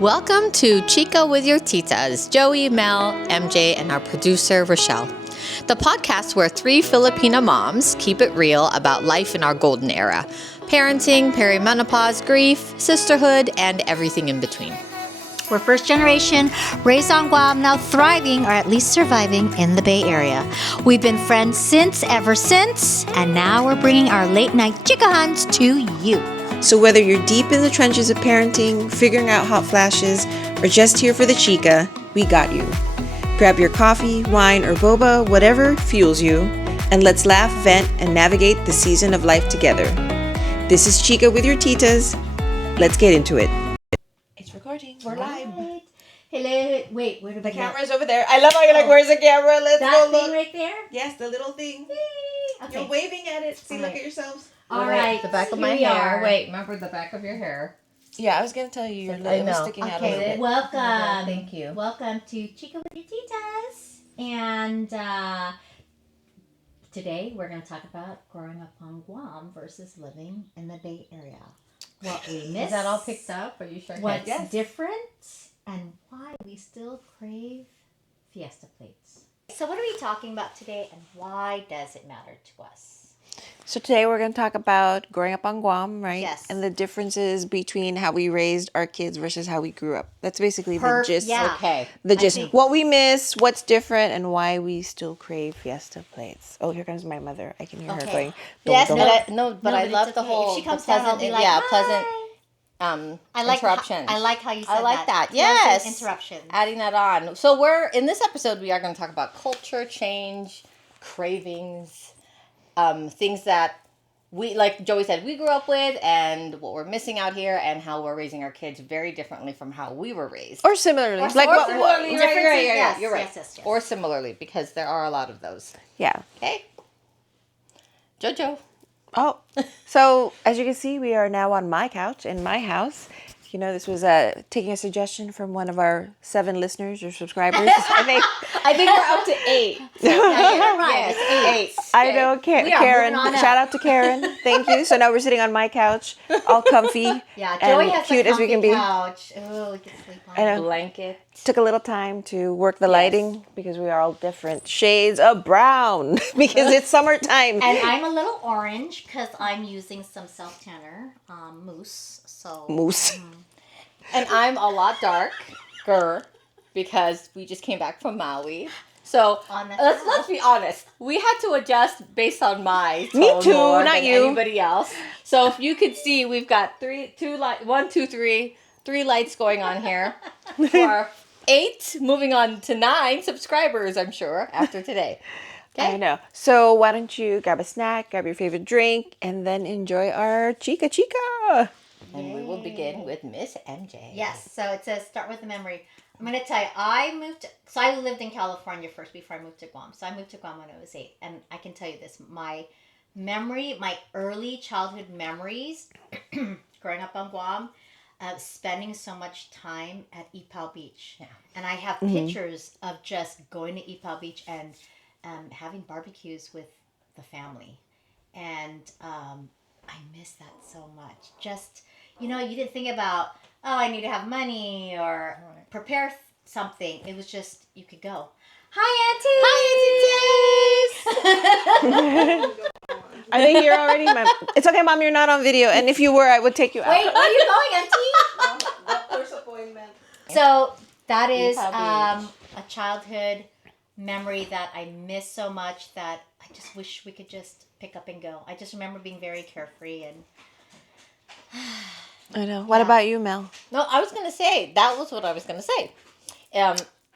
Welcome to Chica with your Titas, Joey, Mel, MJ, and our producer, Rochelle. The podcast where three Filipina moms keep it real about life in our golden era. Parenting, perimenopause, grief, sisterhood, and everything in between. We're first generation, raised on Guam, now thriving or at least surviving in the Bay Area. We've been friends ever since, and now we're bringing our late night chica-huns to you. So whether you're deep in the trenches of parenting, figuring out hot flashes, or just here for the chica, we got you. Grab your coffee, wine, or boba, whatever fuels you, and let's laugh, vent, and navigate the season of life together. This is Chica with your Titas. Let's get into it. It's recording. We're live. Hello. Wait, where did The camera's over there. I love how you're like, where's the camera? Let's that go thing look. right there? Yes, the little thing. Okay. You're waving at it. See, All look right. at yourselves. All right. The back of here my we hair. are. Wait, remember the back of your hair. Yeah, I was going to tell you your I lip was know. sticking out a little Okay, bit. welcome. Thank you. Welcome to Chica with your Titas. And today we're going to talk about growing up on Guam versus living in the Bay Area. What we miss. Is that all picked up? Are you sure? What's Yes. different and why we still crave Fiesta plates. So what are we talking about today and why does it matter to us? So today we're going to talk about growing up on Guam, right? Yes. And the differences between how we raised our kids versus how we grew up. That's basically the gist. Yeah. Okay. The gist. think- What we miss, what's different, and why we still crave Fiesta plates. Oh, here comes my mother. I can hear her Okay. going. Yes, dum, but dum. but I it's love the okay. whole If she comes the down, I'll pleasant, be like, yeah, "Hi." pleasant I like interruptions. I like how you said I like that. Pleasant Yes. interruptions. Adding that on. So we're in this episode we are going to talk about culture change, cravings, things that we, like Joey said, we grew up with, and what we're missing out here, and how we're raising our kids very differently from how we were raised. Or similarly. Or similarly, Differences, right, you're right. yes. Or similarly, because there are a lot of those. Yeah. Okay? Jojo. Oh, so as you can see, we are now on my couch in my house. You know, this was taking a suggestion from one of our 7 listeners or subscribers. I think we're up to 8. Yeah, you're right. Yes, 8. I know, We are Karen. moving on up. Shout out to Karen. Thank you. So now we're sitting on my couch, all comfy Yeah, and Joey has cute a as we can be. couch. Oh, we can sleep on I it. know. Blanket. Took a little time to work the lighting because we are all different shades of brown because it's summertime. And I'm a little orange because I'm using some self-tanner mousse. So Moose. And I'm a lot darker because we just came back from Maui. So On the let's be honest. We had to adjust based on my tone Me too, more not than you. anybody else. So if you could see, we've got 3 lights going on here for our 8, moving on to 9 subscribers, I'm sure, after today. Okay? I know. So why don't you grab a snack, grab your favorite drink, and then enjoy our chica chica. And we will begin with Miss MJ. Yes, so it says start with the memory. I'm going to tell you, I lived in California first before I moved to Guam. So I moved to Guam when I was 8. And I can tell you this, my early childhood memories, growing up on Guam, spending so much time at Ipao Beach. Yeah. And I have pictures of just going to Ipao Beach and having barbecues with the family. And I miss that so much. Just, you didn't think about, I need to have money or prepare something. It was just, you could go. Hi, Auntie! Are they here already? It's okay, Mom, you're not on video. And if you were, I would take you out. Wait, where are you going, Auntie? Doctor's appointment. So that is Ipao a childhood memory that I miss so much that I just wish we could just pick up and go. I just remember being very carefree and I know. What about you, Mel? No, I was going to say, that was what I was going to say.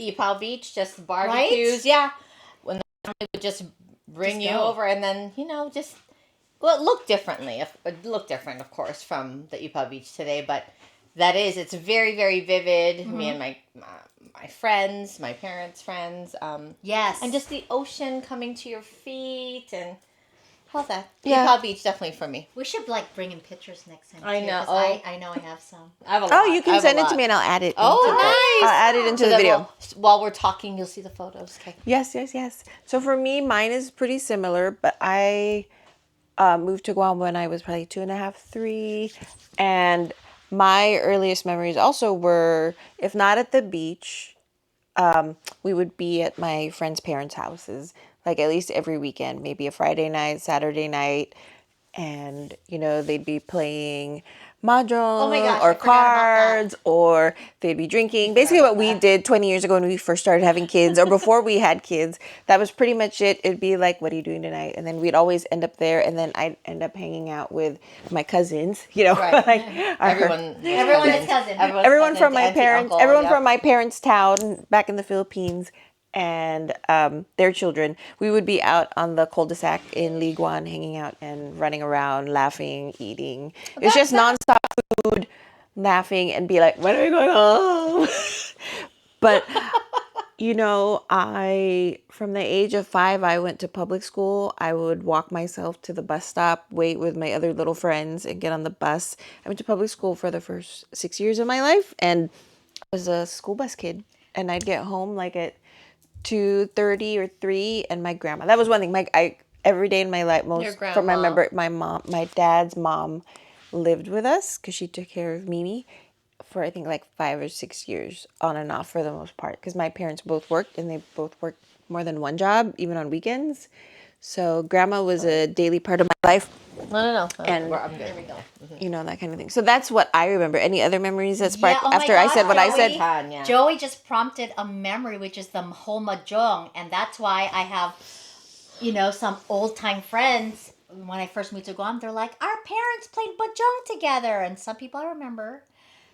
Ipao Beach, just barbecues. Right? Yeah. When the family would just bring Just you go. over and then, just, well, it looked differently. It looked different, of course, from the Ipao Beach today, but it's very, very vivid. Me and my friends, my parents' friends. yes. And just the ocean coming to your feet and all that. Yeah. Ipao Beach, definitely for me. We should bring in pictures next time. I too, know. 'cause I know I have some. I have a lot. Oh, you I can have a send it to lot. me and I'll add it. Oh, into the- nice. I'll add it into So the then video. while we're talking, you'll see the photos. Okay. Yes. So for me, mine is pretty similar, but I moved to Guam when I was probably 2.5, 3, and my earliest memories also were, if not at the beach, we would be at my friends' parents' houses, like at least every weekend, maybe a Friday night, Saturday night, and they'd be playing mahjong Oh my gosh, or I forgot about that. cards, or they'd be drinking. Basically, what we did 20 years ago when we first started having kids, or before we had kids, that was pretty much it. It'd be like, "What are you doing tonight?" And then we'd always end up there, and then I'd end up hanging out with my cousins. Right. like Everyone is cousin. everyone from my auntie, parents, uncle, everyone yep. from my parents' town back in the Philippines, and their children. We would be out on the cul-de-sac in Liguan, hanging out and running around, laughing, eating. It was just nonstop food, laughing, and be like, "When are we going home?" But from the age of 5, I went to public school. I would walk myself to the bus stop, wait with my other little friends, and get on the bus. I went to public school for the first 6 years of my life, and I was a school bus kid. And I'd get home like at 2:30 or 3, and my grandma. That was one thing. Every day in my life, from my remember, my dad's mom lived with us because she took care of Mimi for I think like 5 or 6 years on and off for the most part, because my parents both worked, and they both worked more than one job, even on weekends. So grandma was a daily part of my life. No. And I'm good. There we go. That kind of thing. So that's what I remember. Any other memories that spark oh my after I gosh, said what I Joey. said? Yeah. Joey just prompted a memory, which is the whole mahjong, and that's why I have, some old time friends. When I first moved to Guam, they're like, our parents played mahjong together, and some people I remember.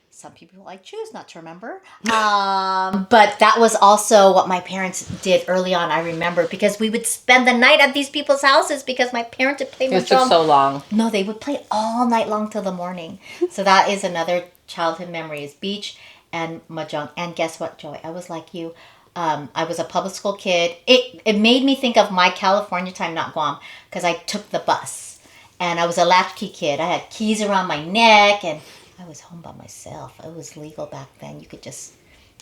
Some people I choose not to remember. But that was also what my parents did early on, I remember, because we would spend the night at these people's houses because my parents would play mahjong. It took so long. No, they would play all night long till the morning. So that is another childhood memory, is beach and mahjong. And guess what, Joy? I was like you. I was a public school kid. It made me think of my California time, not Guam, because I took the bus. And I was a latchkey kid. I had keys around my neck, and I was home by myself. It was legal back then. You could just...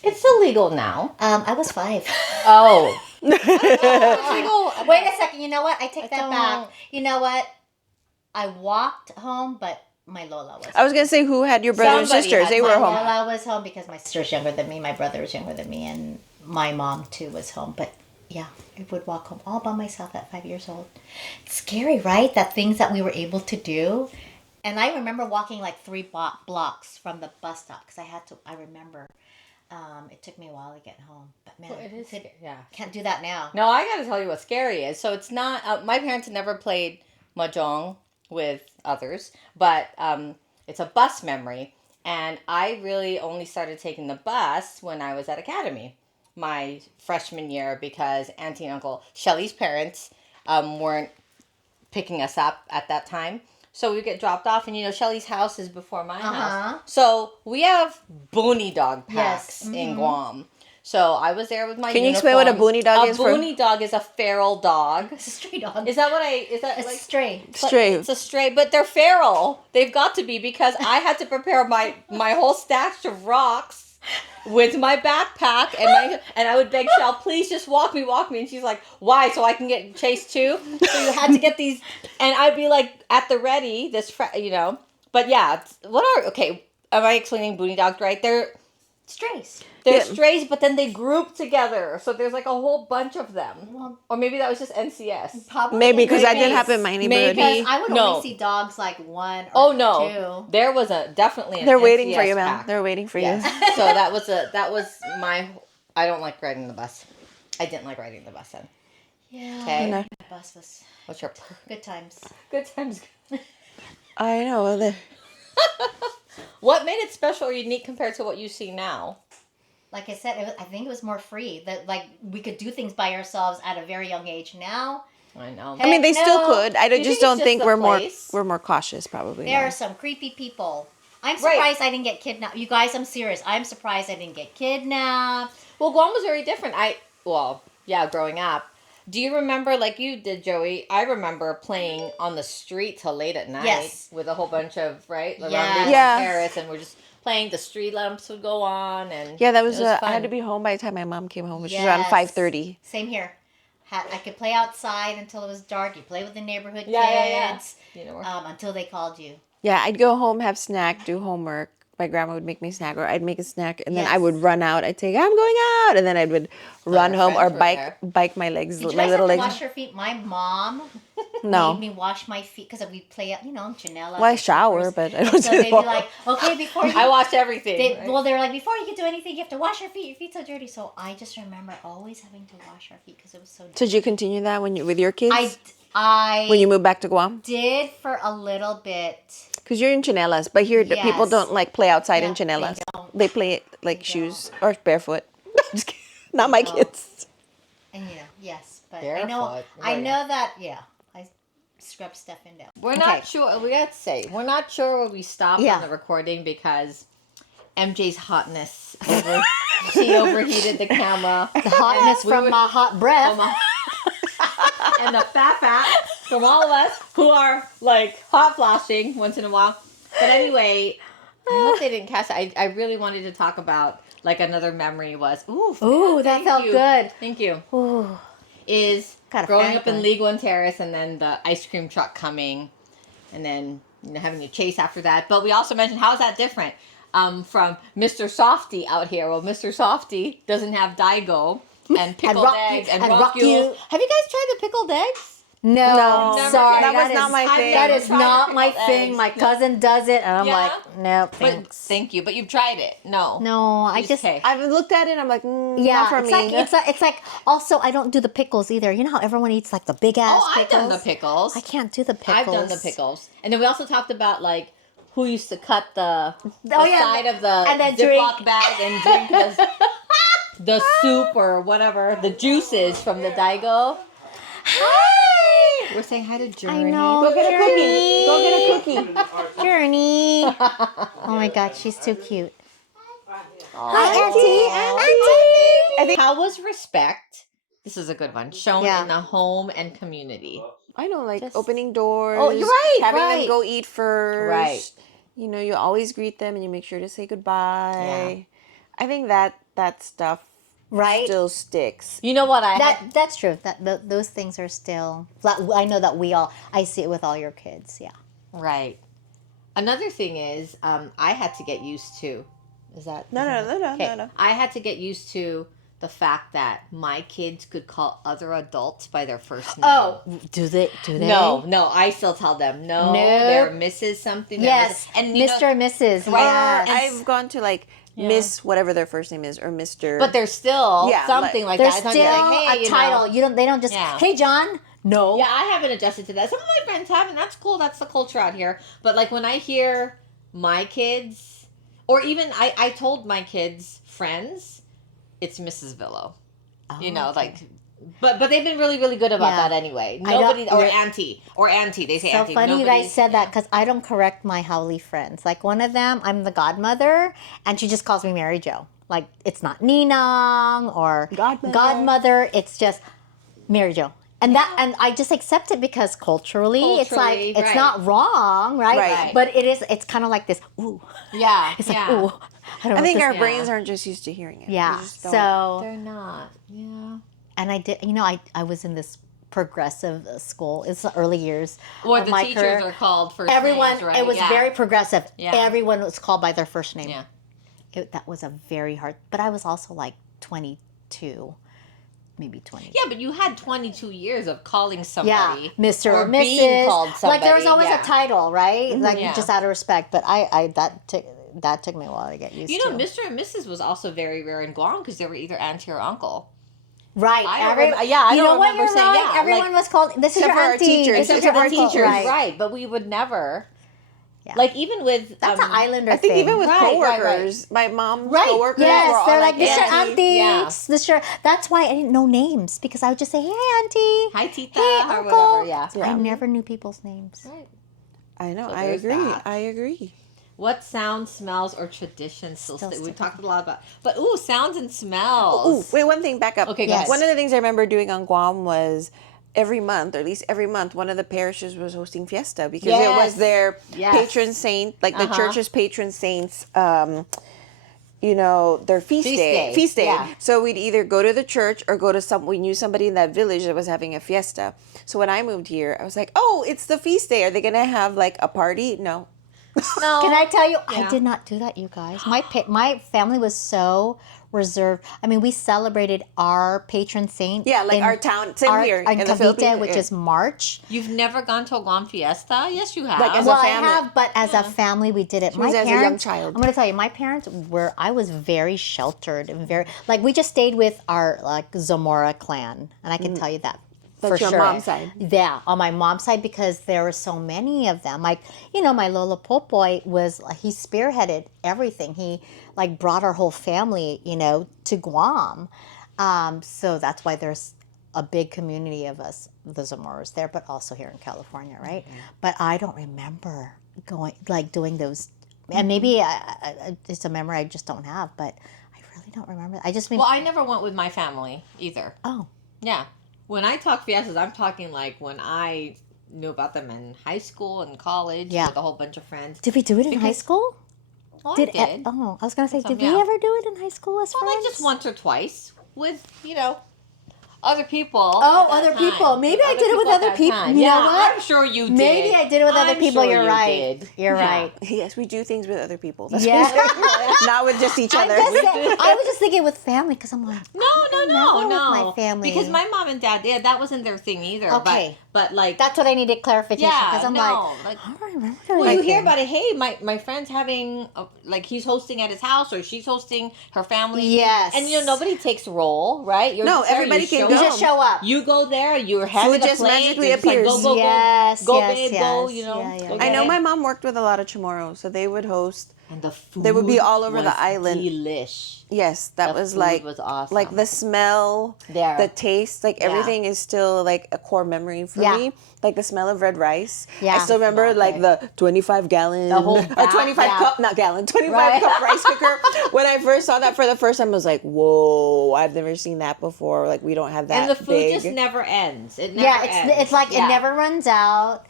It's illegal now. I was 5. Oh. Wait a second. You know what? I take that back. don't- You know what? I walked home, but my Lola was. I was gonna say, who had your brothers and Somebody sisters? had They my were home. Lola was home because my sister's younger than me. My brother was younger than me, and my mom too was home. But yeah, I would walk home all by myself at 5 years old. It's scary, right? That things that we were able to do. And I remember walking like 3 blocks from the bus stop because I remember it took me a while to get home. But man, It is scary, yeah. can't do that now. No, I got to tell you what scary is. So it's not. My parents had never played mahjong with others, but it's a bus memory. And I really only started taking the bus when I was at academy, my freshman year, because Auntie and Uncle Shelly's parents weren't picking us up at that time. So we get dropped off, and Shelly's house is before my house. So we have boonie dog packs in Guam. So I was there with my Can you explain what a boonie dog is? A boonie dog is a feral dog. It's a stray dog. Is that what is that It's like stray. Stray. It's a stray, but they're feral. They've got to be, because I had to prepare my whole stash of rocks with my backpack, and I would beg Shell, please just walk me, and she's like, why? So I can get chased too? So you had to get these, and I'd be like at the ready, But yeah, am I explaining boonie dogs right? They're Strays. strays, but then they group together. So there's like a whole bunch of them. Well, or maybe that was just NCS. probably. Maybe, because that didn't happen in my neighborhood. Because I would No. only see dogs like 1 or Oh no, 2. there was definitely an They're waiting NCS for you, Mel. pack. They're waiting for Yes. you. So that was my. I don't like riding the bus. I didn't like riding the bus then. Yeah. Okay. No. The bus was What's your good times. good times? I know. What made it special or unique compared to what you see now? Like I said, I think it was more free. That like we could do things by ourselves at a very young age. Now I know. I mean, they still No. could. I Do you just think don't it's just think the we're place? more cautious, probably. there now. are some creepy people. I'm Right. surprised I didn't get kidnapped. You guys, I'm serious. I'm surprised I didn't get kidnapped. Well, Guam was very different. Growing up. Do you remember, like you did, Joey? I remember playing on the street till late at night Yes. with a whole bunch of around Yes. Yeah. Paris, and we're just playing. The street lamps would go on, and Yeah, that was. it I fun. had to be home by the time my mom came home, which was around Yes. 5:30. Same here. I could play outside until it was dark. You play with the neighborhood Yeah. kids You know, until they called you. Yeah, I'd go home, have snack, do homework, my grandma would make me a snack, or I'd make a snack, and then I would run out. I'd say, I'm going out, and then I would run home or bike my legs, Did you my guys little have to legs. wash your feet? My mom No. made me wash my feet because we play, Janela. Well, I shower, but I don't So do they'd be it. like, okay, before you... I watch everything. Well, they're like, before you can do anything, you have to wash your feet. Your feet's so dirty. So I just remember always having to wash our feet because it was so dirty. So did you continue that with your kids? I When you moved back to Guam? did for a little bit. Because you're in chanelas, but here the people Yes. don't like play outside Yeah, in chanelas. they don't. They play it like shoes or barefoot. Just kidding. Not my kids. And yes, but Barefoot. I know that. Yeah, I scrub stuff in there. We're not sure. We got to say we're not sure where we stopped Yeah. on the recording because MJ's hotness she overheated the camera. The hotness from my hot breath. And the fat from all of us who are like hot flashing once in a while. But anyway, I hope they didn't catch it. I really wanted to talk about like another memory was Ooh, that thank felt you. good. Thank you. Ooh. Is Got a growing fan up in going. Leguan Terrace and then the ice cream truck coming and then having a chase after that. But we also mentioned how is that different from Mr. Softy out here. Well, Mr. Softy doesn't have Daigo and pickled eggs and rock you. Have you guys tried the pickled eggs? No, Never sorry, tried. That was is- not my thing. That is Tried not my pickled thing. eggs. My cousin does it, and I'm Yeah? like, no, But thanks. thank you. But you've tried it. No. No, I just. Okay. I've looked at it and I'm like, Yeah, not for it's me. like it's like also I don't do the pickles either. You know how everyone eats like the big ass Oh, I've pickles? done the pickles. I can't do the pickles. I've done the pickles. And then we also talked about like who used to cut the yeah, side of the and then Ziploc drink. bag and drink the soup or whatever, the juices from the Daigo. Hi! We're saying hi to Journey. I know. Go get a cookie. Go get a cookie. Journey. Oh my God, she's too cute. Hi, Auntie. I think How was respect? This is a good one. Shown Yeah. in the home and community. I know, like Just- opening doors. Oh, you're right, Having right. them go eat first. Right. You always greet them and you make sure to say goodbye. I think that stuff Right? still sticks. You know what I had? That's true. Those things are still. I know that I see it with all your kids. Yeah. Right. Another thing is, I had to get used to. Is that No. I had to get used to the fact that my kids could call other adults by their first name. Oh, do they? No, I still tell them no. Nope. They're Mrs. something. they're Yes, Mrs. and Mr. and Mrs. Or Yes. I've gone to like Miss whatever their first name is or Mr. but they're still Yeah, something like There's that. still It's not like, hey, a title. They don't just. Yeah. Hey, John. No. Yeah, I haven't adjusted to that. Some of my friends have, and that's cool. That's the culture out here. But like when I hear my kids, or even I told my kids' friends, it's Mrs. Villo. Like, but they've been really, really good about Yeah. that anyway. I don't- Nobody or auntie. They say So auntie. funny you Nobody- guys said that because I don't correct my Howley friends. Like one of them, I'm the godmother, and she just calls me Mary Jo. Like it's not Ninang or godmother. It's just Mary Jo. And and I just accept it because culturally it's like Culturally, it's right. not wrong, right? Right. But it's kind of like this. Ooh, Yeah, it's like yeah. ooh. I don't know I think what our this- brains aren't just used to hearing it. yeah. We just don't. So They're not. Yeah. and I did. I was in this progressive school. It's the early years. Or of the my teachers career. are called first Everyone, names, right? it was Yeah. very progressive. Yeah. Everyone was called by their first name. Yeah. That was a very hard, but I was also like 22, maybe 20. Yeah, but you had 22 years of calling Yeah, somebody. Mr. or or being Mrs. called Like there was somebody, always yeah. a title, right? Like Yeah. just out of respect. But that took me a while to get used You to. know, Mr. and Mrs. was also very rare in Guam because they were either auntie or uncle. Right. I don't remember- yeah, I you don't know what? remember You're saying, right. yeah, Everyone like- was called. This is Except your for our auntie. teachers. This is Except your for the uncle. teachers, Right. right? But we would never. Yeah. Like even with That's an Islander I think thing. even with Right, right, coworkers, my mom's Right. coworkers were Yes, all they're like Mr. auntie. Auntie, Yeah. Mr. That's why I didn't know names because I would just say, "Hey, Auntie." hi Tita Hey, or uncle. whatever. Yeah. Yeah. I never knew people's names. Right. I know. So I there's agree. that. I agree. What sounds, smells, or traditions still Still stay? We stick talked a lot about, but sounds and smells. Oh, wait, one thing, back up. Okay, go Yes. ahead. One of the things I remember doing on Guam was every month, or at least every month, one of the parishes was hosting Fiesta because it Yes. was their Yes. patron saint, like the Uh-huh. church's patron saints, their feast day. Feast day. yeah. So we'd either go to the church or go to we knew somebody in that village that was having a fiesta. So when I moved here, I was like, oh, it's the feast day. Are they going to have like a party? No. No. Can I tell you? Yeah. I did not do that, you guys. My family was so reserved. I mean, we celebrated our patron saint. Yeah, like our town, same here in the Cavite, Philippines. which is March. You've never gone to a Guam Fiesta? Yes, you have. Like as a Well, I family. have, but as a family, we did it. She was as a young child. I'm going to tell you, my parents I was very sheltered and very, like, we just stayed with our, like, Zamora clan. And I can tell you that. That's For your sure. mom's side. Yeah, on my mom's side, because there were so many of them. Like, my Lola Popoy he spearheaded everything. He, like, brought our whole family, to Guam. So that's why there's a big community of us, the Zamoras there, but also here in California, right? Mm-hmm. But I don't remember doing those. And maybe it's a memory I just don't have, but I really don't remember. Well, I never went with my family either. Oh. Yeah. When I talk fiestas, I'm talking like when I knew about them in high school and college with a whole bunch of friends. Did we do it in high school? Well, I did. I was going to say, did we yeah. ever do it in high school as friends? Like just once or twice with, other people. Oh, other people. Maybe I did it with other people. You know what? I'm sure you did. Maybe I did it with other people. Sure You're right. Did. You're right. Yes, we do things with other people. That's Yeah. not with just each other. I was just thinking with family because I'm like, No. with my family. Because my mom and dad did. That wasn't their thing either. Okay. But like. That's what I needed clarification because I'm like, I don't remember. Well, you hear about it. Hey, my friend's having, he's hosting at his house or she's hosting her family. Yes. And, nobody takes a role, right? You're just there, everybody can You just show up. You go there, you're having Food a just plate. magically you're just like, appears. go, Yes, go, yes, babe, yes. go, Yeah. go I know get my it. mom worked with a lot of Chamorros, so they would host. And the food They would be all over was the island. Delish. Yes, that The was food like was awesome. like the smell, There. the taste, like everything is still like a core memory for me. Like the smell of red rice. Yeah. I still remember like the 25 gallon whole or vat, 25 cup, not gallon, 25 cup rice cooker. When I first saw that for the first time, I was like, whoa, I've never seen that before. Like we don't have that. And the food big. just never ends. It never ends. It's like it never runs out.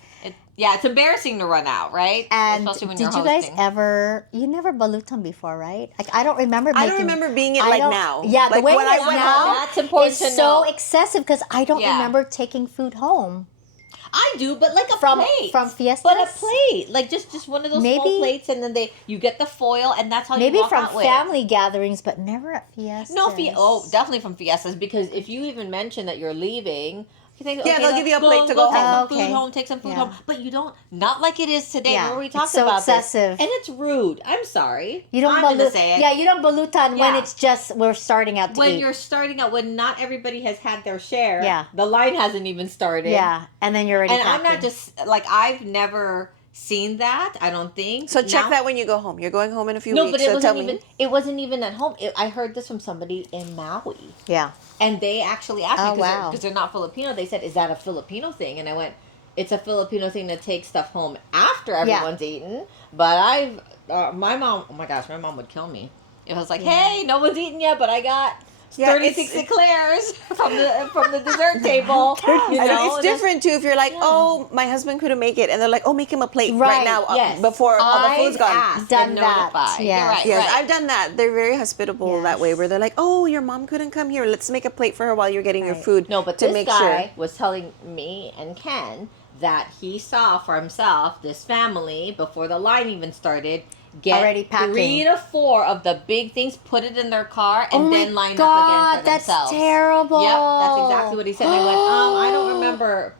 It's embarrassing to run out, right? And especially when did you're you guys hosting. you never balutan before, right? Like I don't remember. I don't remember being it like now. Yeah, the Like, way when it I is went now home, that's important is to so know. excessive because I don't remember taking food home. I do, but like a From plate. Fiestas? But a plate. Like just one of those small Maybe- plates and then you get the foil and that's how Maybe you walk from out with. family gatherings, but never at Fiestas. No, definitely from Fiestas because if you even mention that you're leaving, you think, Yeah, okay, they'll give you a plate to go take home. some food home, take some food Yeah. home. But you don't, not like it is today Yeah, where we it's talked so about excessive. this. And it's rude. I'm sorry. You don't I'm gonna say it. Yeah, you don't balutan when Yeah. it's just we're starting out to When eat. you're starting out, when not everybody has had their share, Yeah. the line hasn't even started. Yeah, and then you're already. And I'm not packing. just, like, I've never seen that, I don't think. So check Now- that when you go home. You're going home in a few No, weeks. but so tell me. it wasn't even at home. I heard this from somebody in Maui. Yeah. And they actually asked Oh, me, wow. because they're not Filipino, they said, is that a Filipino thing? And I went, it's a Filipino thing to take stuff home after everyone's eaten. But my mom, oh my gosh, my mom would kill me. It was like, hey, no one's eaten yet, but I got 36 eclairs from the dessert table. You And know? it's different too if you're like, oh, my husband couldn't make it, and they're like, oh, make him a plate right, Right, now yes. before all the I've food's gone. asked Done and that, notified. yes. You're right, Yes, right. I've done that. They're very hospitable that way, where they're like, oh, your mom couldn't come here. Let's make a plate for her while you're getting your food. No, but to this make guy sure. was telling me and Ken that he saw for himself this family before the line even started get Already packing. 3 to 4 of the big things, put it in their car, and then line up again for that's themselves. terrible. Yep, that's exactly what he said. And I went, I don't remember.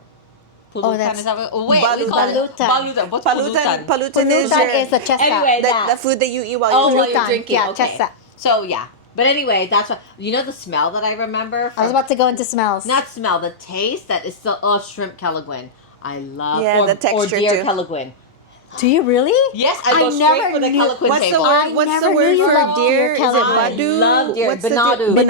Pulutan, that's- is that what, wait, we call it Balutan. Balutan. What's Palutan Palutan? is That your, is the chesa. Anyway, the food that you eat while Oh, you while drink. you're Palutan, drinking. yeah, Okay. chesa. So, yeah. But anyway, that's what, the smell that I remember I was about to go into smells. not smell, the taste that is still, shrimp kelaguen. I love, Yeah, the texture or deer too. kelaguen. Do you really? Yes, I go I straight never for the knew- kelaguen What's the table. word? What's never the knew word you for loved deer? deer Is it kelaguen. I badu? love deer. What's the Banadu. Banadu.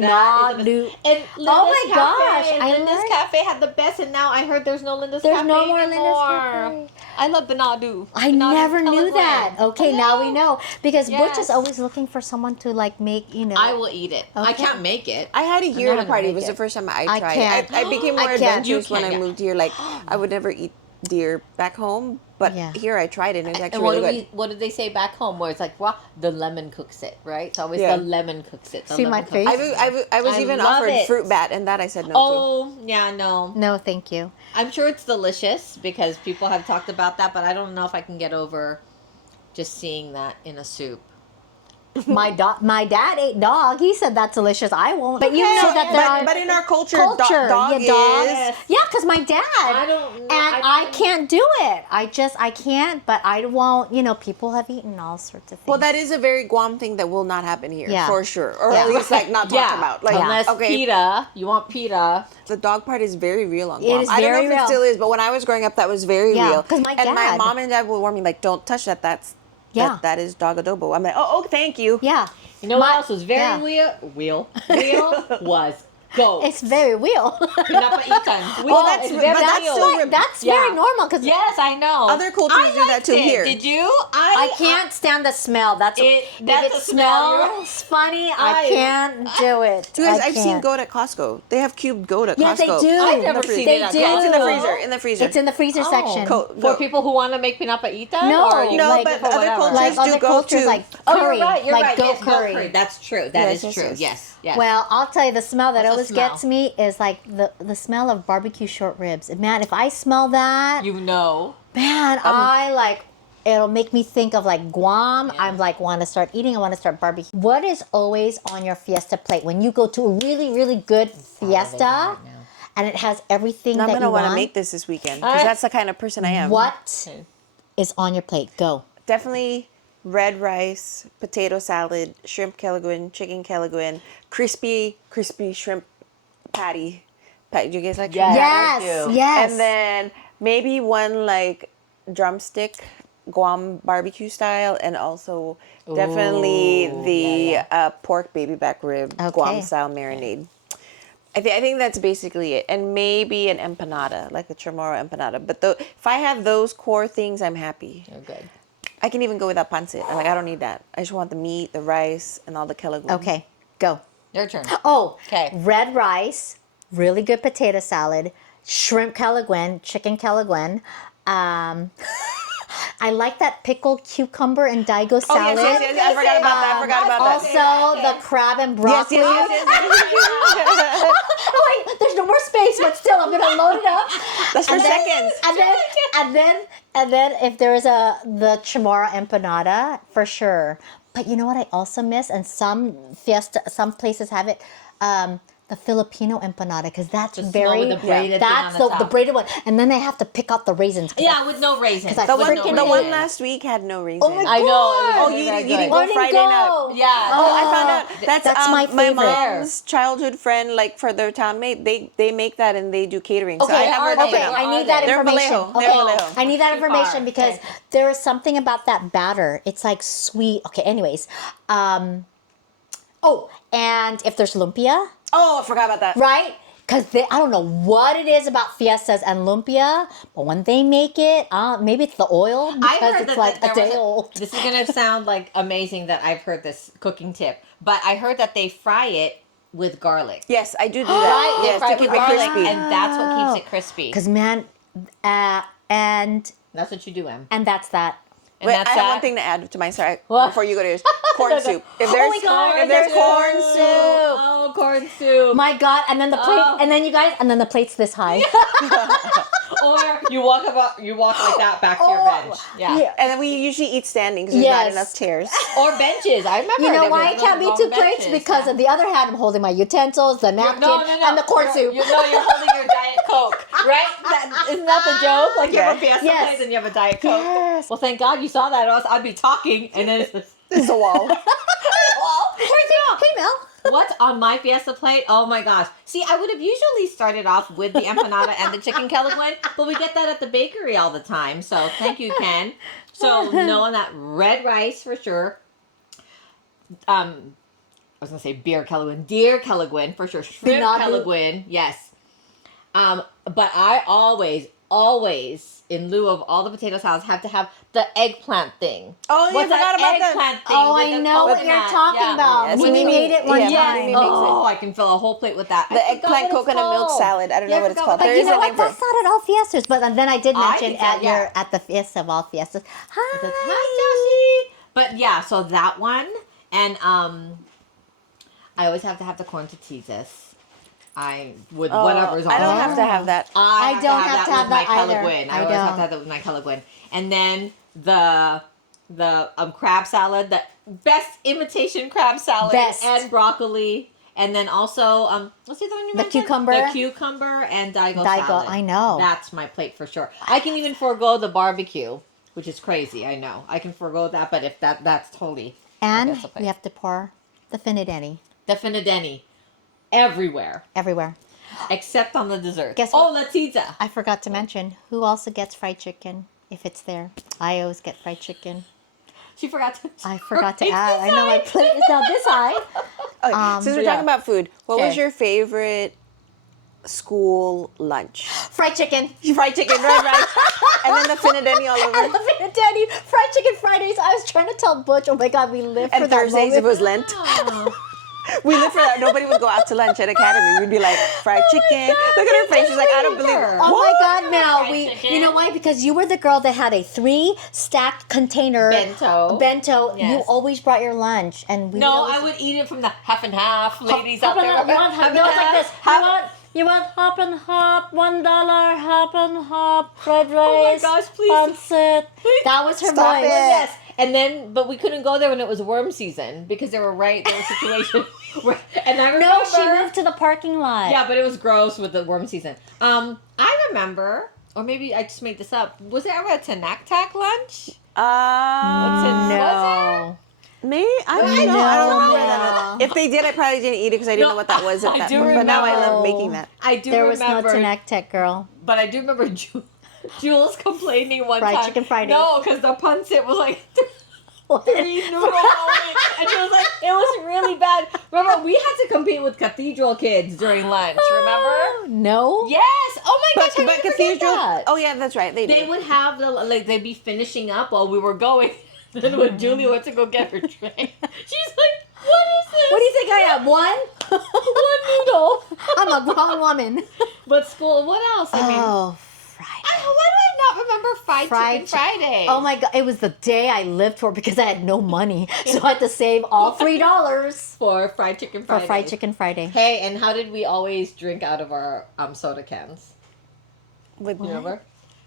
That is the best. And Oh Linda's my gosh, Cafe, I Linda's like- Cafe had the best, and now I heard there's no Linda's There's Cafe no more anymore. Linda's Cafe. I love Banadu. I Banadu never knew kelaguen. that. Okay, now we know. Because Butch Yes. is always looking for someone to like make, I will eat it. I Okay. can't make it. I had it here I'm at not a party. gonna It was make the it. first time I I tried. can't. I became more I can't. adventurous You when I can't. moved here. Like, I would never eat deer back home, but Yeah. here I tried it and it was actually And what really do good. what did they say back home? Where it's like, well, the lemon cooks it, right? It's always Yeah. the lemon cooks it. See my face? I was I even love offered it. fruit bat, and that I said no to. Oh, yeah, no. No, thank you. I'm sure it's delicious because people have talked about that, but I don't know if I can get over just seeing that in a soup. My dad ate dog. He said that's delicious. I won't. But you Okay. know that there are but in our culture, culture. dog yeah, dog. is. Yeah, because my dad. I don't know. And I can't do it. I can't. But I won't. You know, people have eaten all sorts of things. Well, that is a very Guam thing that will not happen here, Yeah. for sure, or Yeah. at least like not talked about. Like, Unless okay, pita, you want pita. the dog part is very real on It Guam. is I don't know very if real. it still is, but when I was growing up, that was very Yeah, real. 'cause my and my dad- mom and dad would warn me like, "Don't touch that. Yeah. That is dog adobo." I'm like, "Oh, thank you." Yeah. You know what My- else was very yeah. real was goat. It's very real. Pinapaitan. Well, that's- but that's real. so That's Yeah. very normal because Yes, I know. Other cultures do that liked too it. here. Did you? I can't stand the smell. That's That's if a it smell. smells funny. I I- can't do it. You guys, I I've seen can't. goat at Costco. They have cubed goat at Yeah, Costco. they do. I've never They seen They it at do. It's in the Costco. freezer. In the freezer. It's in the freezer Oh. section. For people who want to make pinapaitan? No, or you no, make but it for other whatever? cultures Like do other go cultures, to- like Oh, curry, you're right. You're like right. goat Yes, curry. goat curry. That's true. That Yes, is yes, true. yes. Yes. Yes. Well, I'll tell you, the smell that What's the always smell? gets me is like the smell of barbecue short ribs. Man, if I smell that, you know. man, I like. It'll make me think of like Guam. Yeah. I'm like, want to start eating. I want to start barbecue. What is always on your Fiesta plate when you go to a really, really good Fiesta, right now. and it has everything I'm that gonna you want want? to make this weekend because that's the kind of person I am. What is on your plate? Go. Definitely red rice, potato salad, shrimp kelaguen, chicken kelaguen, crispy shrimp patty. Do you guys like shrimp Yes. patty? Yes, do. yes. And then maybe one like drumstick Guam barbecue style, and also definitely Ooh, the pork baby back rib Okay. Guam style marinade. I think that's basically it, and maybe an empanada, like a chamorro empanada. But if I have those core things, I'm happy. You're good. I can even go without pancit. I'm like, I don't need that. I just want the meat, the rice, and all the kelaguen. Okay, go. Your turn. Oh, 'Kay. red rice, really good potato salad, shrimp kelaguen, chicken kelaguen. I like that pickled cucumber and dago Oh, salad. yes. I forgot about that. I forgot about that. Also, the crab and broccoli. Yes. Oh wait, there's no more space, but still, I'm gonna load it up. That's for And then- seconds. And then, if there is the chamorro empanada, for sure. But you know what I also miss, and some places have it, the Filipino empanada, because that's The small very with the braided thing that's on the the top. braided one, and then they have to pick out the raisins. 'cause Yeah, with no raisins. 'Cause I The With one, no freaking the one raisins. last week had no reason. Oh my I know. It God. was Oh, you very didn't good. go I didn't Friday go. night. Yeah. Oh, I found out. That's my my favorite. mom's childhood friend, like for their townmate. They make that and they do catering. So Okay, I have are her they? open Okay, up. I Are need that they? They're information. Vallejo. Okay, They're Vallejo. I need that Too information far. because Okay. there is something about that batter. It's like sweet. Okay, anyways. Oh, and if there's lumpia, Oh, I forgot about that. right? Because I don't know what it is about fiestas and lumpia, but when they make it, maybe it's the oil I because heard it's that, like that a there day was old. This is gonna sound like amazing that I've heard this cooking tip, but I heard that they fry it with garlic. Yes, I do that. Right? They Yes, fry to it with keep it garlic, crispy. and that's what keeps it crispy. Because man, and That's what you do, Em. that's that. And Wait, that's I have that. one thing to add to my story What? before you go to yours. Corn soup. If Oh there's my God, if there's corn soup, Oh, corn soup. My God, and then the plate, Oh. and then you guys, and then the plate's this high. Or you walk like that back to your bench. Yeah. Yeah. and then we usually eat standing because there's not Yes. enough chairs. Or benches. I remember. You know there why was I can't be long two plates? benches, Because yeah. on the other hand, I'm holding my utensils, the napkin, and the corn soup. You're holding your Diet Coke, right? Isn't that the joke? Like you have a Fiesta Yes. plate and you have a Diet Coke. Yes. Well, thank God you saw that, or else I'd be talking and then it's just, There's a wall. Hey, Mel. what's on my Fiesta plate? Oh my gosh. See, I would have usually started off with the empanada and the chicken kelaguen, but we get that at the bakery all the time. So thank you, Ken. So no on that red rice for sure. I was gonna say deer kelaguen for sure. Shrimp Binagu. kelaguen, yes. But I always always, in lieu of all the potato salads, have to have the eggplant thing. Oh, What's I forgot that about eggplant that. thing? Oh, with I the know what coconut? you're talking about. Yes, We made it one yeah, time. Mimi makes Oh, I can fill a whole plate with that. The eggplant coconut milk salad. I don't know what it's called. But There you is know a what? name for That's it. not at all fiestas. But then I did I mention think so, at yeah. at the fiesta of all fiestas. Hi. Hi, Josie. But yeah, so that one, and I always have to have the corn tortillas. With whatever's on I don't there. have to have that. I don't have to have with my that either. kelaguen. I I always have don't. to have that with my kelaguen. And then the crab salad, the best imitation crab salad, Best. and broccoli. And then also, what's the other one you The mentioned? cucumber. The cucumber and Daigo Daigo, salad. I know. That's my plate for sure. I can even forego the barbecue, which is crazy. I know. I can forego that, but if that's totally... And that's okay. we have to pour the finadeni The finadeni. Everywhere. everywhere. Except on the dessert. Guess what? Oh, la pizza. I forgot to mention who also gets fried chicken if it's there. I always get fried chicken. She forgot to... I forgot to add. I know my plate is now this high. Okay, since we're yeah. talking about food, what was Okay. your favorite school lunch? Fried chicken. Fried chicken, right. And then the finadeni all I over. love it, Daddy. Fried chicken Fridays. I was trying to tell Butch, oh my God, we live for And that Thursdays, moment. it was Lent. Oh. We lived for that. Nobody would go out to lunch at Academy. We'd be like, fried chicken. Look at her face. She's like, I don't believe it. Oh my What? God, Mel. Fried chicken. You know why? Because you were the girl that had a 3-stacked container Bento. You Yes. always brought your lunch, and we No, always- I would eat it from the half and half ladies Hop out and there. hop. You want, Half no, and it's like half. this. You want hop and hop, $1, hop and hop, fried rice, gosh, please. pancit. That was her Stop voice. it. Yes. And then, but we couldn't go there when it was worm season because there were situations where, and I remember. No, she moved to the parking lot. Yeah, but it was gross with the worm season. I remember, or maybe I just made this up. Was there ever a Tanaktak lunch? No. Me? I don't know. No, I don't remember no. that. If they did, I probably didn't eat it because I didn't know what that was at I that do point. But now I love remember. making that. I do There was no remember. Tanaktek, girl. But I do remember Jules complaining one Fried time. chicken Fridays. No, because the pancit was like 3 noodles only. And she was like, it was really bad. Remember, we had to compete with cathedral kids during lunch, remember? No. Yes. Oh my gosh, But I forget cathedral. that. Oh yeah, that's right. They They did. would have they'd be finishing up while we were going. Then when Julie went to go get her tray, she's like, what is this? What do you think I am? One? One noodle. I'm a grown woman. But school, what else? I mean, Oh, Friday. why do I not remember Fried Chicken Friday? Oh my God. It was the day I lived for because I had no money. So I had to save all $3 For Fried Chicken for Friday. Fried Chicken Friday. Hey, and how did we always drink out of our soda cans? With You remember?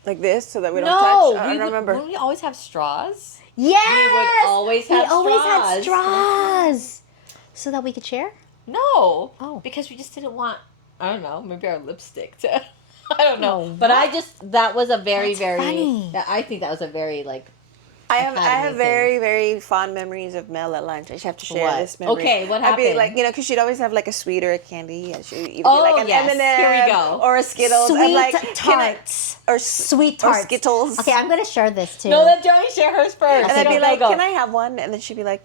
like this, so that we don't No, touch. I don't remember. Wouldn't we always have straws? Yes! always have We always had straws. straws. So that we could share? No. Oh. Because we just didn't want, I don't know, maybe our lipstick to, I don't know. Oh, But that was a very, That's very, funny. I think that was a very, like, I have Academy very, very fond memories of Mel at lunch. I just have to share What? this memory. Okay, what I'd be happened? like, because she'd always have like a sweet or a candy. And she'd either Oh, be like an yes. M&M Here we go. or a Skittles. Sweet I'm like, tarts. Sweet tarts. Or Skittles. Okay, I'm going to share this too. no, let Joey share hers first. And I'd Go, be go, like, go. can I have one? And then she'd be like,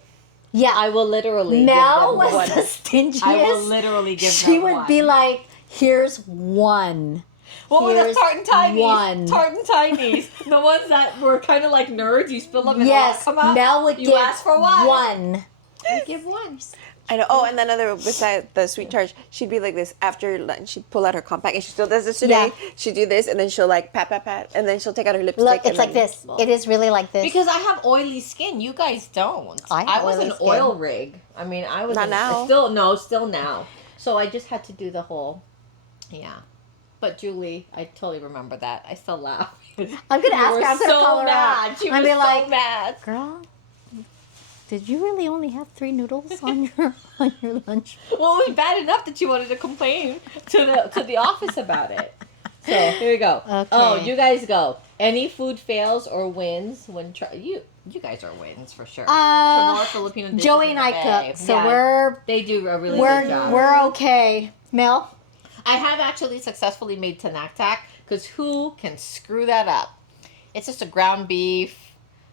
Yeah. I will literally Mel give them was one. the stingiest. I will literally give She them would one. be like, here's one. What were the Here's tartan tinies? one. Tartan tinies. The ones that were kind of like nerds. You spill them and Yes, they all come out. Mel would you give ask for one. one. You give one. I know. Oh, and then beside the sweet tarts, she'd be like this after lunch. She'd pull out her compact, and she still does this today. Yeah. She'd do this, and then she'll like pat, and then she'll take out her lipstick. Look, and it's like then- this. It is really like this. Because I have oily skin. You guys don't. I have was oily an skin. oil rig. I mean, I was Not now. Still now. So I just had to do the whole, yeah. But Julie, I totally remember that. I still laugh. I'm gonna ask You her. were I'm gonna so call her mad. out. She I'm was be like, so mad. girl, did you really only have 3 noodles on your lunch? Well, it was bad enough that you wanted to complain to the office about it. So here we go. Okay. Oh, you guys go. Any food fails or wins when you guys are wins for sure. More Filipino dishes Joey in and the I Bay. cook, so Yeah, they do a really good job. we're okay. Mel, I have actually successfully made tanaktak because who can screw that up? It's just a ground beef.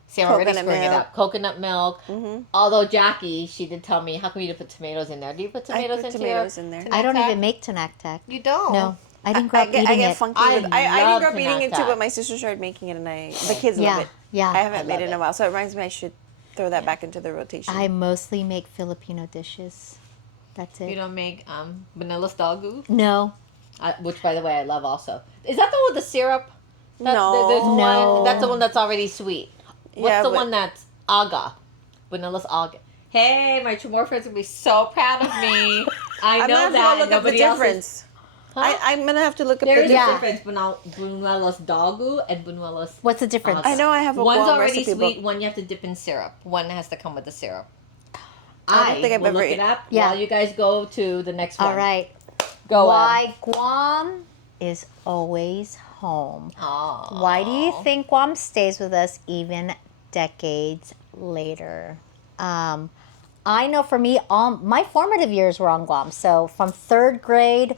See, I'm already Coconut screwing it milk. up. Coconut milk. Mhm. Although Jackie, she did tell me, how come you didn't put tomatoes in there? Do you put tomatoes I put into tomatoes your in there. I don't tanaktak? even make tanaktak. You don't? No. I didn't grow up eating I get it. funky I with I didn't love grow up eating it too, pinata. but my sister started making it, and the kids Yeah, love it. yeah. I haven't made love it in it. a while, so it reminds me I should throw that back into the rotation. I mostly make Filipino dishes. That's it. You don't make vanilla stalgu? No. Which, by the way, I love also. Is that the one with the syrup? No. There's No. one. That's the one that's already sweet. What's Yeah, the but- one that's aga? Vanilla's aga. Hey, my Chamorro friends will be so proud of me. I I'm know gonna have to that. go look up the Nobody else is. difference. Huh? I'm gonna have to look up There the is a difference. difference. Buñuelos dagu and buñuelos. What's the difference? I know I have a One's Guam already recipe sweet. book. One you have to dip in syrup. One has to come with the syrup. I don't think I've will ever look it eaten- up Yeah. while you guys go to the next one. All right. Go. Why Guam is always home. Aw. Why do you think Guam stays with us even decades later? I know for me, my formative years were on Guam. So from third grade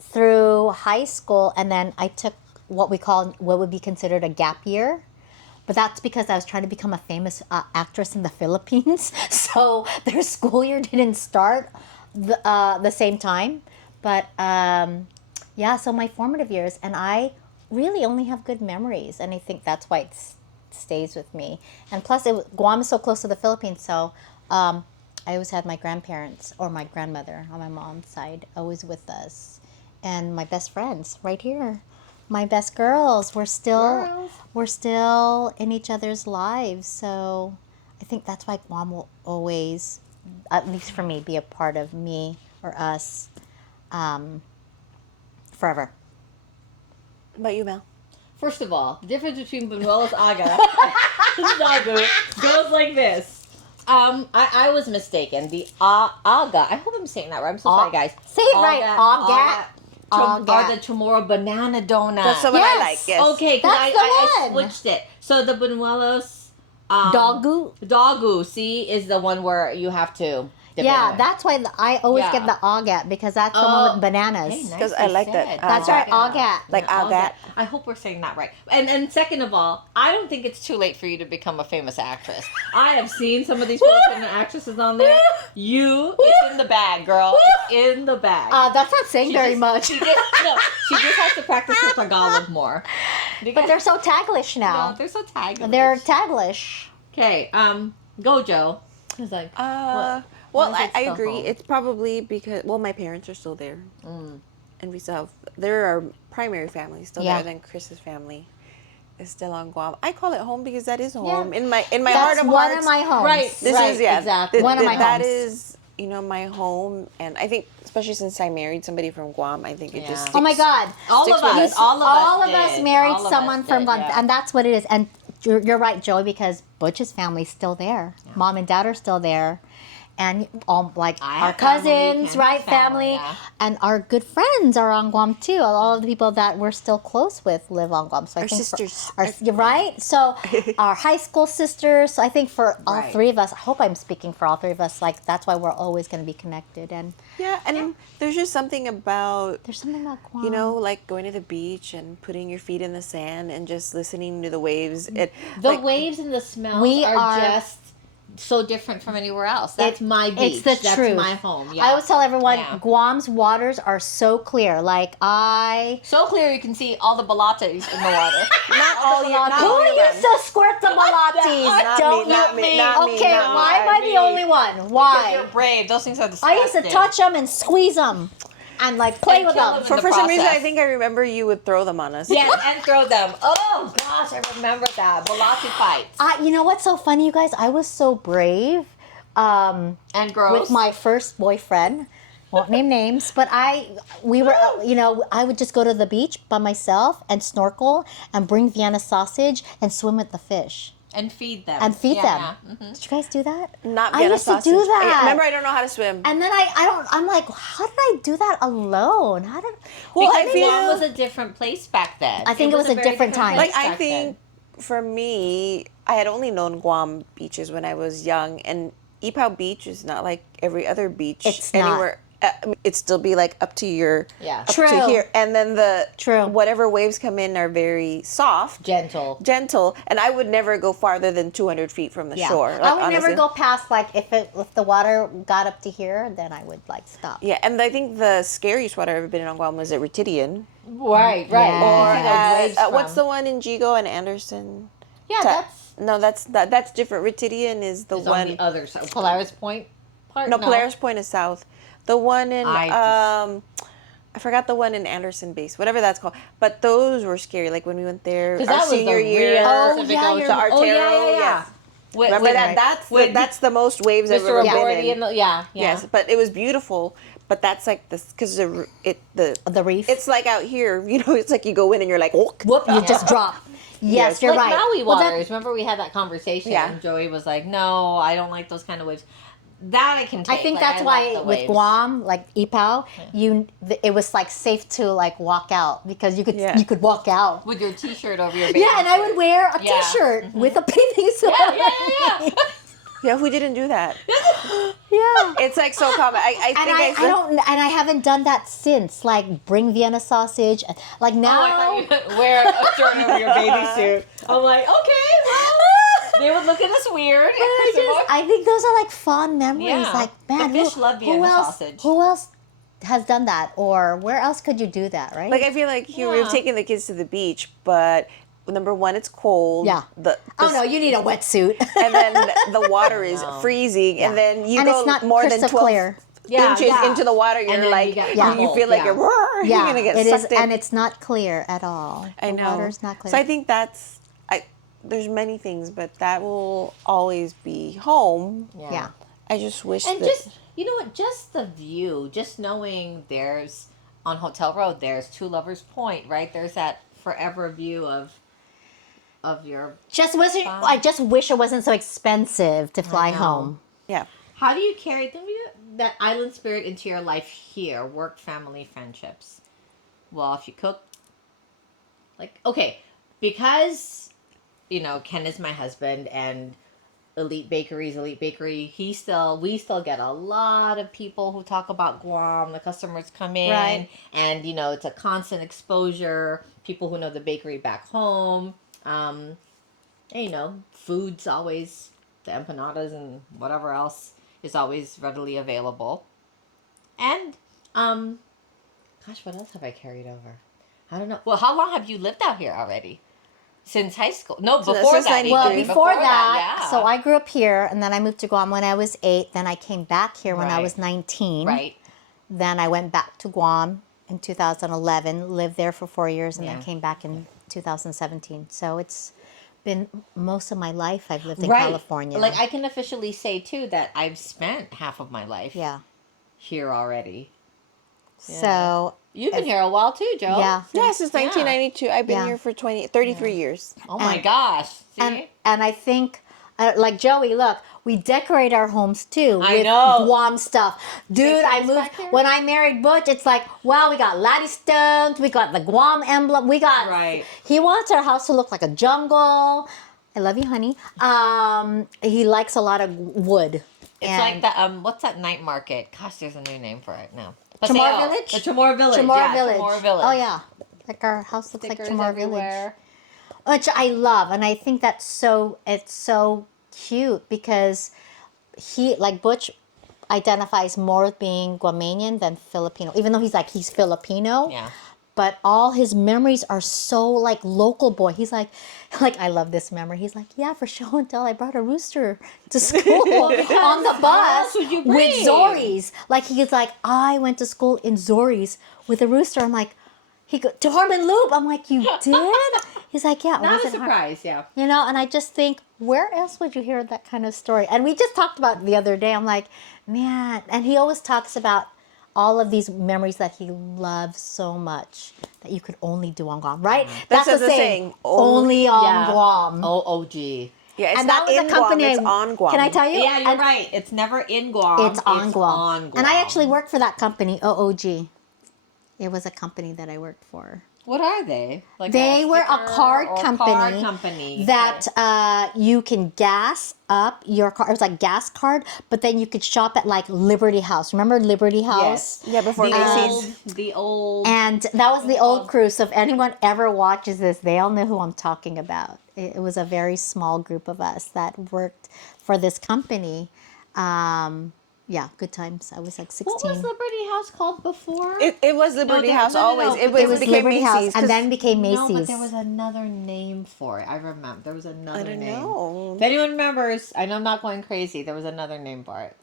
through high school, and then I took what would be considered a gap year. But that's because I was trying to become a famous actress in the Philippines. So their school year didn't start the same time. But yeah, so my formative years, and I really only have good memories. And I think that's why it stays with me. And plus, Guam is so close to the Philippines. So I always had my grandparents or my grandmother on my mom's side always with us. And my best friends right here. My best girls. We're still in each other's lives. So I think that's why Guam will always, at least for me, be a part of me or us forever. What about you, Mel? First of all, the difference between Buñuelos aga and dagu goes like this. I was mistaken. The aga. I hope I'm saying that right. I'm so sorry, guys. Say it right. Aga. Or the Chamorro banana donut. That's the one I Yes. like. Yes. Okay, because That's the I one. switched it. So the Buñuelos Dagu. dagu, see, is the one where you have to dip Yeah, it in. that's why I always Yeah. get the agat because that's the one with bananas. Hey, Because nicely I like that. said. That's right, agat. Like agat. I hope we're saying that right. And second of all, I don't think it's too late for you to become a famous actress. I have seen some of these Filipino actresses on there. It's in the bag, girl. It's in the bag. That's not saying very much. She just has to practice her Tagalog more. But they're so taglish no, now. they're so taglish. They're taglish. Okay, go, Joe. It's like, Well, Why is it I still agree. home? It's probably because my parents are still there, and we still have our primary family still Yeah. there. Then Chris's family is still on Guam. I call it home because that is Yeah. home in my heart That's of one hearts. of my homes. Right. This Right, is exactly. One of my that homes. is my home, and I think especially since I married somebody from Guam, I think it just Yeah. Oh my God. all of us. All of us did. married All of someone us from did, Guam, yeah. and that's what it is. And you're right, Joey, because Butch's family's still there. Mom and dad are still there. And all I our have family, cousins, Ken's right, family, family, yeah. and our good friends are on Guam too. All of the people that we're still close with live on Guam. So I Our think sisters. you're right. So our high school sisters. So I think for all Right. three of us, I hope I'm speaking for all three of us. Like that's why we're always going to be connected. And yeah, and there's just something about there's something about Guam. like going to the beach and putting your feet in the sand and just listening to the waves. The Like, waves and the smells We are are- just so different from anywhere else. That's my beach. It's the That's truth. my home. Yeah. I always tell everyone Yeah. Guam's waters are so clear. Like so clear you can see all the balates in the water. not all year. Not Who all year used round. to squirt the malatis? Not Don't me, not you? me, not me, Okay, not me. why am I the only one? Because Why? you're brave. Those things are I disgusting. used to touch them and squeeze them and like play And with kill them. them. For the some reason, process. I think I remember you would throw them on us. Yes, and throw them. Oh gosh, I remember that. Balati fights. You know what's so funny, you guys? I was so brave And gross. with my first boyfriend. Won't name names, but I would just go to the beach by myself and snorkel and bring Vienna sausage and swim with the fish and feed them. and feed them. Yeah. Mhm. Did you guys do that? Not I Vienna used sausage. to do that. Remember, I don't know how to swim. And then I'm like, how did I do that alone? Well, Because I feel Guam was a different place back then. I think it was a very different time. place I back think for me, I had only known Guam beaches when I was young, and Ipoh Beach is not like every other beach It's not. anywhere it'd still be like up to your Yeah. up True. to here, and then the True. whatever waves come in are very soft, Gentle. and I would never go farther than 200 feet from the Yeah. shore. I would honestly. never go past like if the water got up to here, then I would like stop. Yeah, and I think the scariest water I've ever been in on Guam was at Ritidian. Right. Yeah. Or You see those waves what's from- the one in Jigo and Anderson? Yeah, That's different. Ritidian is the it's one. on the other side. Polaris Point part? No, Polaris Point is south. The one in I I forgot the one in Anderson Base, whatever that's called. But those were scary. Like when we went there, Because our that was senior the year. real Oh, Pacific yeah, Ocean. you're- the Artero. Oh, yeah. Yes. With Remember that? That's the most waves I've Mr. ever been O'Gordy in. and yeah. Yes, but it was beautiful. But that's like this because the reef. It's like out here, it's like you go in and you're like, oh, Whoop! You just drop. Yes, you're like right. Maui Well, waters. Remember we had that conversation Yeah. and Joey was like, no, I don't like those kind of waves. That I can take. I think Like, that's I why like the with waves. Guam, like Ipao, it was like safe to like walk out because you could walk out. With your t-shirt over your baby. Yeah, and I would wear a Yeah. T-shirt with a bathing suit. Yeah. yeah, who didn't do that? Yeah. It's like so common. I And think I don't, and I haven't done that since. Like bring Vienna sausage, like now. Oh, I thought you meant wear a shirt over your baby suit. I'm like, okay, well, they would look at us weird. I think those are like fond memories. Yeah. Like man, The fish love Vienna else? sausage. Who else has done that, or where else could you do that? Right? Like I feel like here we've taken the kids to the beach, but number one, it's cold. Yeah. Oh no, you need a wetsuit. And then the water is freezing, and then you And go it's not more than crystal 12 clear. inches into the water. You're then like, you get you pummeled, feel like yeah. you're Yeah, gonna get it is, sucked in. and it's not clear at all. I The know. water's not clear. So I think there's many things, but that will always be home. yeah. I just wish And that. just, you know what, just the view, just knowing there's, on Hotel Road, there's Two Lovers Point, right? There's that forever view of your... I just wish it wasn't so expensive to fly know. home. Yeah. How do you carry that island spirit into your life here? Work, family, friendships. Well, if you cook, like, okay, because, Ken is my husband and Elite Bakery, we still get a lot of people who talk about Guam. The customers come in, Right. and, it's a constant exposure. People who know the bakery back home. And, food's always, the empanadas and whatever else is always readily available. And, gosh, what else have I carried over? I don't know. Well, how long have you lived out here already? Since high school? No, before since that. 93. Well, Before before that, yeah. so I grew up here, and then I moved to Guam when I was 8. Then I came back here when I Right. was 19. Right. Then I went back to Guam in 2011, lived there for 4 years, and Yeah. then came back in 2017. So it's been most of my life I've lived in Right. California. Like, I can officially say, too, that I've spent half of my life yeah. here already. So You've been here a while, too, Joe. yeah. Yeah, since 1992. I've been Yeah. here for 33 years. Oh, my And- gosh. See? And I think, like Joey, look, we decorate our homes too I with know. Guam stuff. Dude, I sense moved, back here? when I married Butch, it's like, wow, we got Laddie stones, we got the Guam emblem, we got, Right. he wants our house to look like a jungle. I love you, honey. He likes a lot of wood. It's like the, what's that night market? Gosh, there's a new name for it now. Chamorro Paseo. Village? The Chamorro Village. Chamorro yeah, Village. Chamorro Village. Oh, yeah. Like our house looks Stickers like Chamorro everywhere. Village. Which I love, and I think it's so cute because Butch identifies more with being Guamanian than Filipino, even though he's Filipino. Yeah. But all his memories are so like local boy. He's like I love this memory. He's like, yeah, for show and tell, I brought a rooster to school on the bus else would you with bring? Zoris. Like he's like, I went to school in Zoris with a rooster. I'm like, to Harmon Loop. I'm like, you did? He's like, yeah. Not was a it Har-" surprise, yeah. And I just think, where else would you hear that kind of story? And we just talked about it the other day. I'm like, man. And he always talks about all of these memories that he loves so much that you could only do on Guam, right? That's the the saying. Only on Yeah. Guam. OOG. Yeah, it's And not that was in a company. Guam, it's on Guam. Can I tell you? Yeah, you're And right. It's never in Guam. It's on Guam. on Guam. And I actually worked for that company, OOG. It was a company that I worked for. What are they? Like They were a sticker card or company, card company that you can gas up your car. It was like gas card, but then you could shop at like Liberty House. Remember Liberty House? Yes. Yeah, before the Macy's. the old. And that was the old crew. So if anyone ever watches this, they all know who I'm talking about. It was a very small group of us that worked for this company. Yeah, good times. I was like 16. What was Liberty House called before? It was Liberty No, House no, no, always. no, It but there was was became Liberty House, Macy's. and 'cause then became Macy's. No, but there was another name for it. I remember. There was another I don't name. know. If anyone remembers, I know I'm not going crazy. There was another name for it.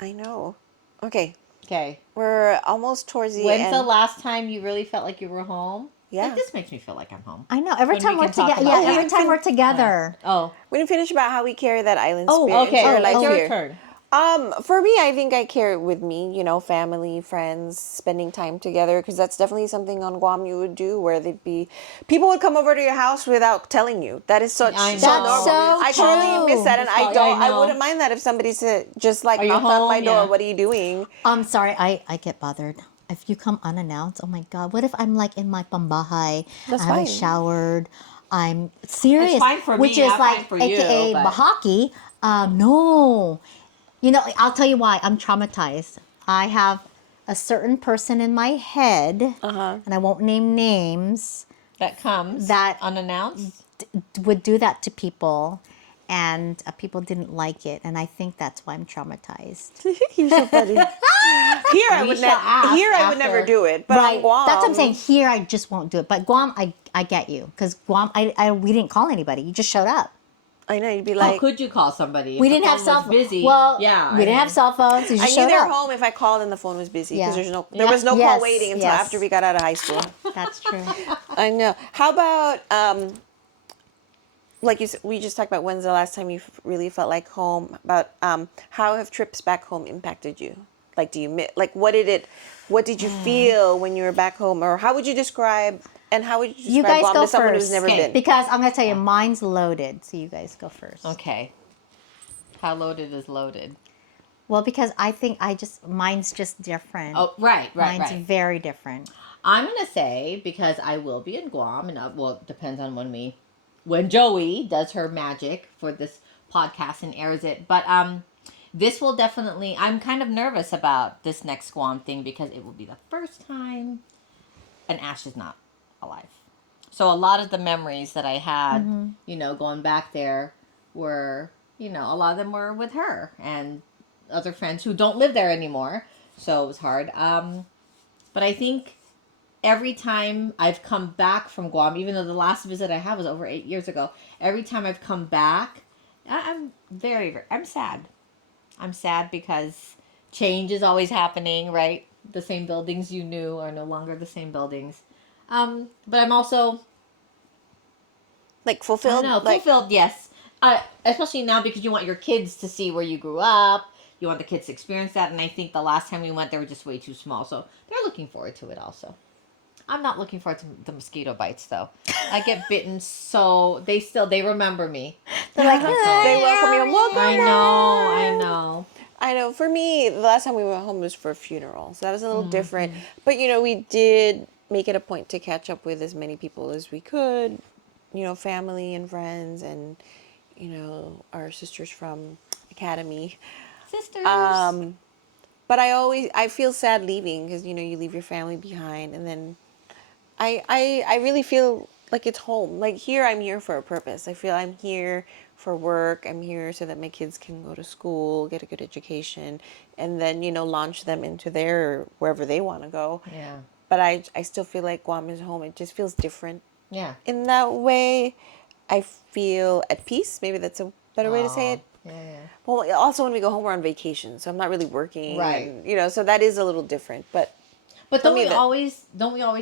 I know. Okay, Okay. we're almost towards the When's end. the last time you really felt like you were home? Yeah. Like, this makes me feel like I'm home. I know. Every When time we we're can talk together. about Yeah, that. every time we're together. Oh, We didn't finish about how we carry that island Oh, spirit okay. into our life It's your here. turn. For me, I think I carry it with me, family, friends, spending time together, because that's definitely something on Guam you would do, where people would come over to your house without telling you. That is so I know. so That's normal. so I totally true. miss that, and I I know. wouldn't mind that if somebody said, just like Are you knocked on my home? door, Yeah. what are you doing? I'm sorry, I get bothered. If you come unannounced, oh my God, what if I'm like in my pambahay, That's I haven't fine. showered, I'm serious. It's fine for which me, is not like fine for you, AKA but- bahaki. No. I'll tell you why. I'm traumatized. I have a certain person in my head, and I won't name names, That comes That- unannounced. would do that to people. And people didn't like it, and I think that's why I'm traumatized. You're so funny. Here I We would shall ask never after. do it, but on Guam, That's what I'm saying. Here, I just won't do it. But Guam, I get you, because Guam, we didn't call anybody. You just showed up. I know you'd be How like, could you call somebody? If We the didn't have phone cell was busy. Well, yeah, we didn't have cell phones. You I just knew showed they were up. home if I called and the phone was busy, because Yeah. there was no Yes, call waiting until yes. after we got out of high school. That's true. I know. How about like you said, we just talked about when's the last time you really felt like home? About how have trips back home impacted you? Like, do you what did you feel when you were back home, or how would you describe? And how would you describe You guys Guam go to someone first. who's never Okay. been? Because I'm going to tell you, mine's loaded. So you guys go first. Okay. How loaded is loaded? Well, because I think mine's just different. Oh, right. Mine's very different. I'm gonna say, because I will be in Guam, and it depends on when Joey does her magic for this podcast and airs it. But this will definitely. I'm kind of nervous about this next Guam thing, because it will be the first time, and Ash is not alive. So a lot of the memories that I had, going back there, were, a lot of them were with her and other friends who don't live there anymore. So it was hard. But I think every time I've come back from Guam, even though the last visit I had was over 8 years ago, every time I've come back, I'm very, very, I'm sad. I'm sad because change is always happening, right? The same buildings you knew are no longer the same buildings. But I'm also, Like I fulfilled? don't know, fulfilled, yes. Especially now, because you want your kids to see where you grew up. You want the kids to experience that. And I think the last time we went, they were just way too small. So they're looking forward to it also. I'm not looking forward to the mosquito bites, though. I get bitten, so they remember me. They're like, They welcome you. Welcome. I know. I know. For me, the last time we went home was for a funeral, so that was a little different. But we did make it a point to catch up with as many people as we could. Family and friends, and our sisters from academy. Sisters. But I feel sad leaving, because you leave your family behind, and then I really feel like it's home. Like here, I'm here for a purpose. I feel I'm here for work. I'm here so that my kids can go to school, get a good education, and then launch them into wherever they want to go. Yeah. But I still feel like Guam is home. It just feels different. Yeah. In that way, I feel at peace. Maybe that's a better way to say it. Yeah. Well, also when we go home, we're on vacation, so I'm not really working. Right. And, so that is a little different. But Don't we me, always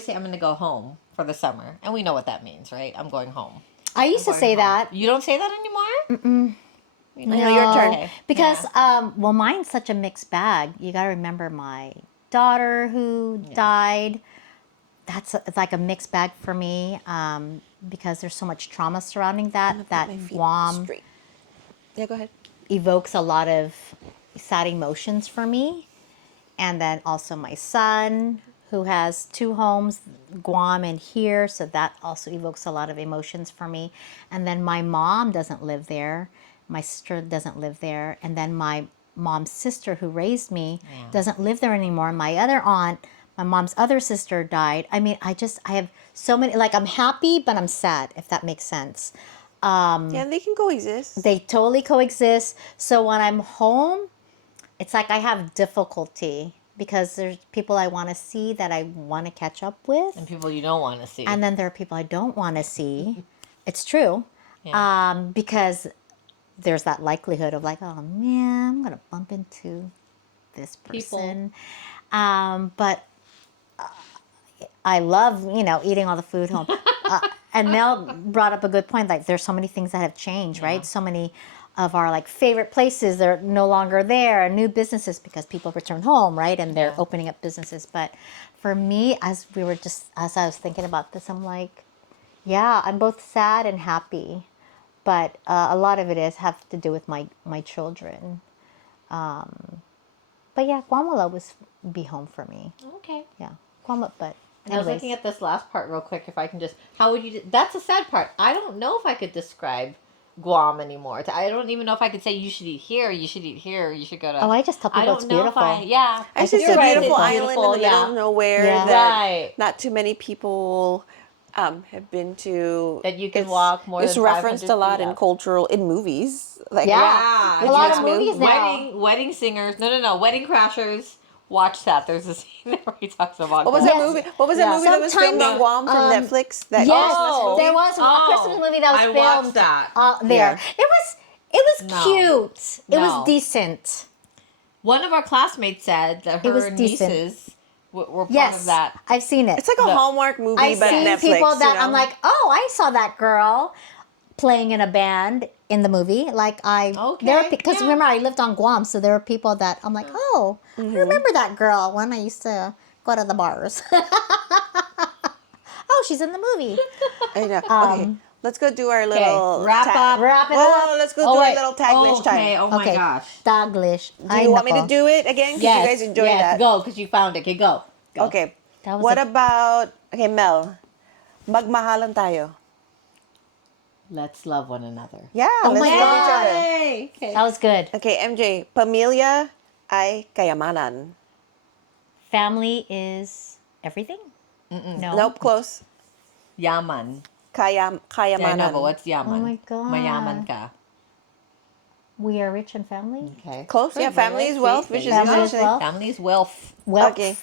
say I'm going to go home for the summer? And we know what that means, right? I'm going home. I used to say that. You don't say that anymore? No, your turn. Okay. Because, mine's such a mixed bag. You got to remember my daughter who died. It's like a mixed bag for me, because there's so much trauma surrounding that My feet Guam straight. Yeah, go ahead. evokes a lot of sad emotions for me. And then also my son, who has two homes, Guam and here, so that also evokes a lot of emotions for me. And then my mom doesn't live there. My sister doesn't live there. And then my mom's sister who raised me doesn't live there anymore. My other aunt, my mom's other sister died. I mean, I have so many, like I'm happy, but I'm sad, if that makes sense. Yeah, they can coexist. They totally coexist. So when I'm home, it's like I have difficulty because there's people I want to see that I want to catch up with. And people you don't want to see. And then there are people I don't want to see. It's true. Because there's that likelihood of like, oh man, I'm going to bump into this person. But I love, eating all the food home. And Mel brought up a good point. Like, there's so many things that have changed, right? So many of our like favorite places, they're no longer there. New businesses because people return home, right? And they're opening up businesses. But for me, as I was thinking about this, I'm like, yeah, I'm both sad and happy. But a lot of it have to do with my children. But yeah, Guam will always be home for me. Okay. Yeah, Guam, but I was looking at this last part real quick. If I can just, how would you? That's the sad part. I don't know if I could describe Guam anymore. I don't even know if I could say you should eat here. You should eat here. You should go to. Oh, I just tell people it's beautiful. It's just a beautiful island in the middle of nowhere that not too many people have been to. That you can walk more. It's than referenced a lot in movies. Like a lot of movies now. Wedding singers. No. Wedding Crashers. Watch that. There's a scene where he talks about. What was that movie? What was that movie that was filmed on Guam from Netflix? That there was a Christmas movie that was filmed. I watched that. There. It was cute. It was decent. One of our classmates said that her nieces were part of that. I've seen it. It's like a Hallmark movie, but Netflix. I've seen people that I'm like, oh, I saw that girl playing in a band in the movie. Like because remember I lived on Guam, so there are people that I'm like, oh, I remember that girl when I used to go to the bars. Oh, she's in the movie. I know. Okay, let's go do our little wrap it up. Let's go do our little Taglish time. Oh my gosh. Taglish. Do you want me to do it again? Because you guys enjoy that. Go, because you found it. Okay, go. Okay. What about, Mel, magmahalan tayo. Let's love one another. Yeah, let's love each other. Okay. That was good. Okay, MJ, pamilya ay kayamanan. Family is everything? No. Nope, close. Yaman. Kayamanan. I know, but what's yaman? Oh my God. Mayaman ka. We are rich in family? Okay. Close, yeah. Family is wealth, which is Family is wealth. Family is wealth. Okay.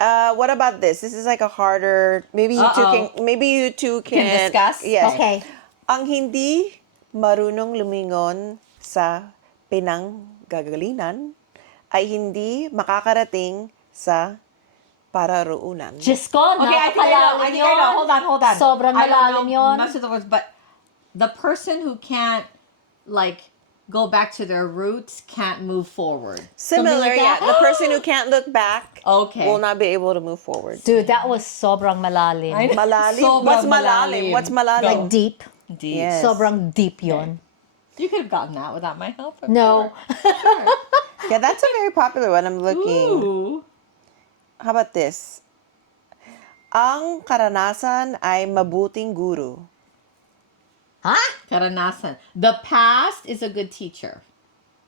What about this? This is like a harder. Maybe you two can discuss. Yes. Okay. Ang hindi marunong lumingon sa pinanggagalingan ay hindi makakarating sa pararoonan. Diyos ko, Okay, I think I know. Hold on. Sobrang malalim yun. Most of the words, but the person who can't, like, go back to their roots can't move forward. Similar, the person who can't look back will not be able to move forward. Dude, that was sobrang malalim. Malalim? Sobrang What's malalim? Like deep. Deep. Yes. Sobrang deep yun. You could have gotten that without my help. No. Yeah, that's a very popular one. I'm looking. Ooh. How about this? Ang karanasan ay mabuting guru. Huh? Karanasan. The past is a good teacher.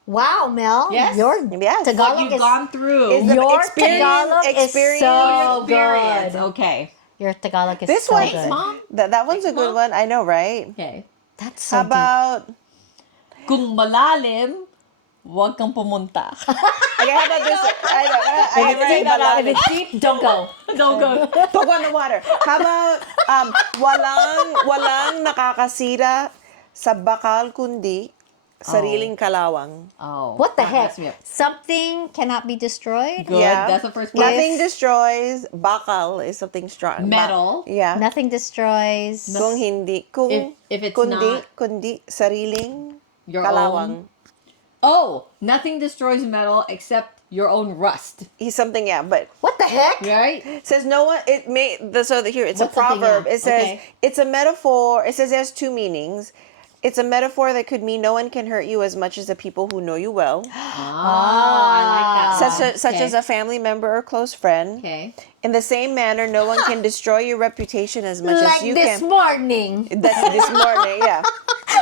Wow, Mel. Yes. Your Yes. What Tagalog you've is... gone through. Your experience- Tagalog experience- is so Experience. good. Okay. Your Tagalog is This so one- good. Mom? That one's a good one. I know, right? Okay. That's so How about... Kung malalim, huwag kang pumunta. Okay, how about this? If it's deep, don't go. Don't go. Don't go in the water. How about walang nakakasira sa bakal kundi sariling kalawang. Oh. What the that heck? messed me up. Something cannot be destroyed? Good. Yeah. That's the first one. Nothing destroys. Bakal is something strong. Metal. Yeah. Nothing destroys. Kung hindi, If it's kundi, not kundi sariling your kalawang. own. Oh, nothing destroys metal except your own rust. He's something, yeah, but What the heck? Right? says no one. It may. Here, it's What's a proverb. something, yeah. It says Okay. it's a metaphor. It says it has two meanings. It's a metaphor that could mean no one can hurt you as much as the people who know you well, I like that. such as a family member or close friend. Okay. In the same manner, no one can destroy your reputation as much Like as you this can. morning. That's this morning, yeah.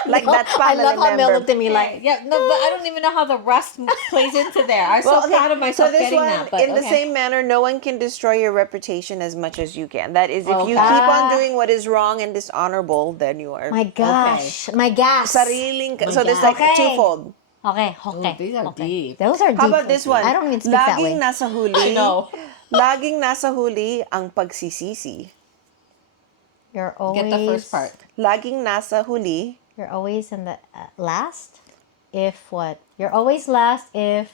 Like that I family love how Mel member. looked at me like, Yeah, no, but I don't even know how the rest plays into there. I'm so proud of myself so this getting one, that. But in the same manner, no one can destroy your reputation as much as you can. That is, if you Okay. keep on doing what is wrong and dishonorable, then you are my gosh, my gas. sariling. My So there's God. like Okay. twofold. Okay, Oh, okay. these are okay. deep. Those are deep. How about this one? I don't even speak that way. Laging nasa huli. I know. Laging nasa huli ang pagsisisi. You're always Get the first part. Laging nasa huli. You're always in the last. If what? You're always last if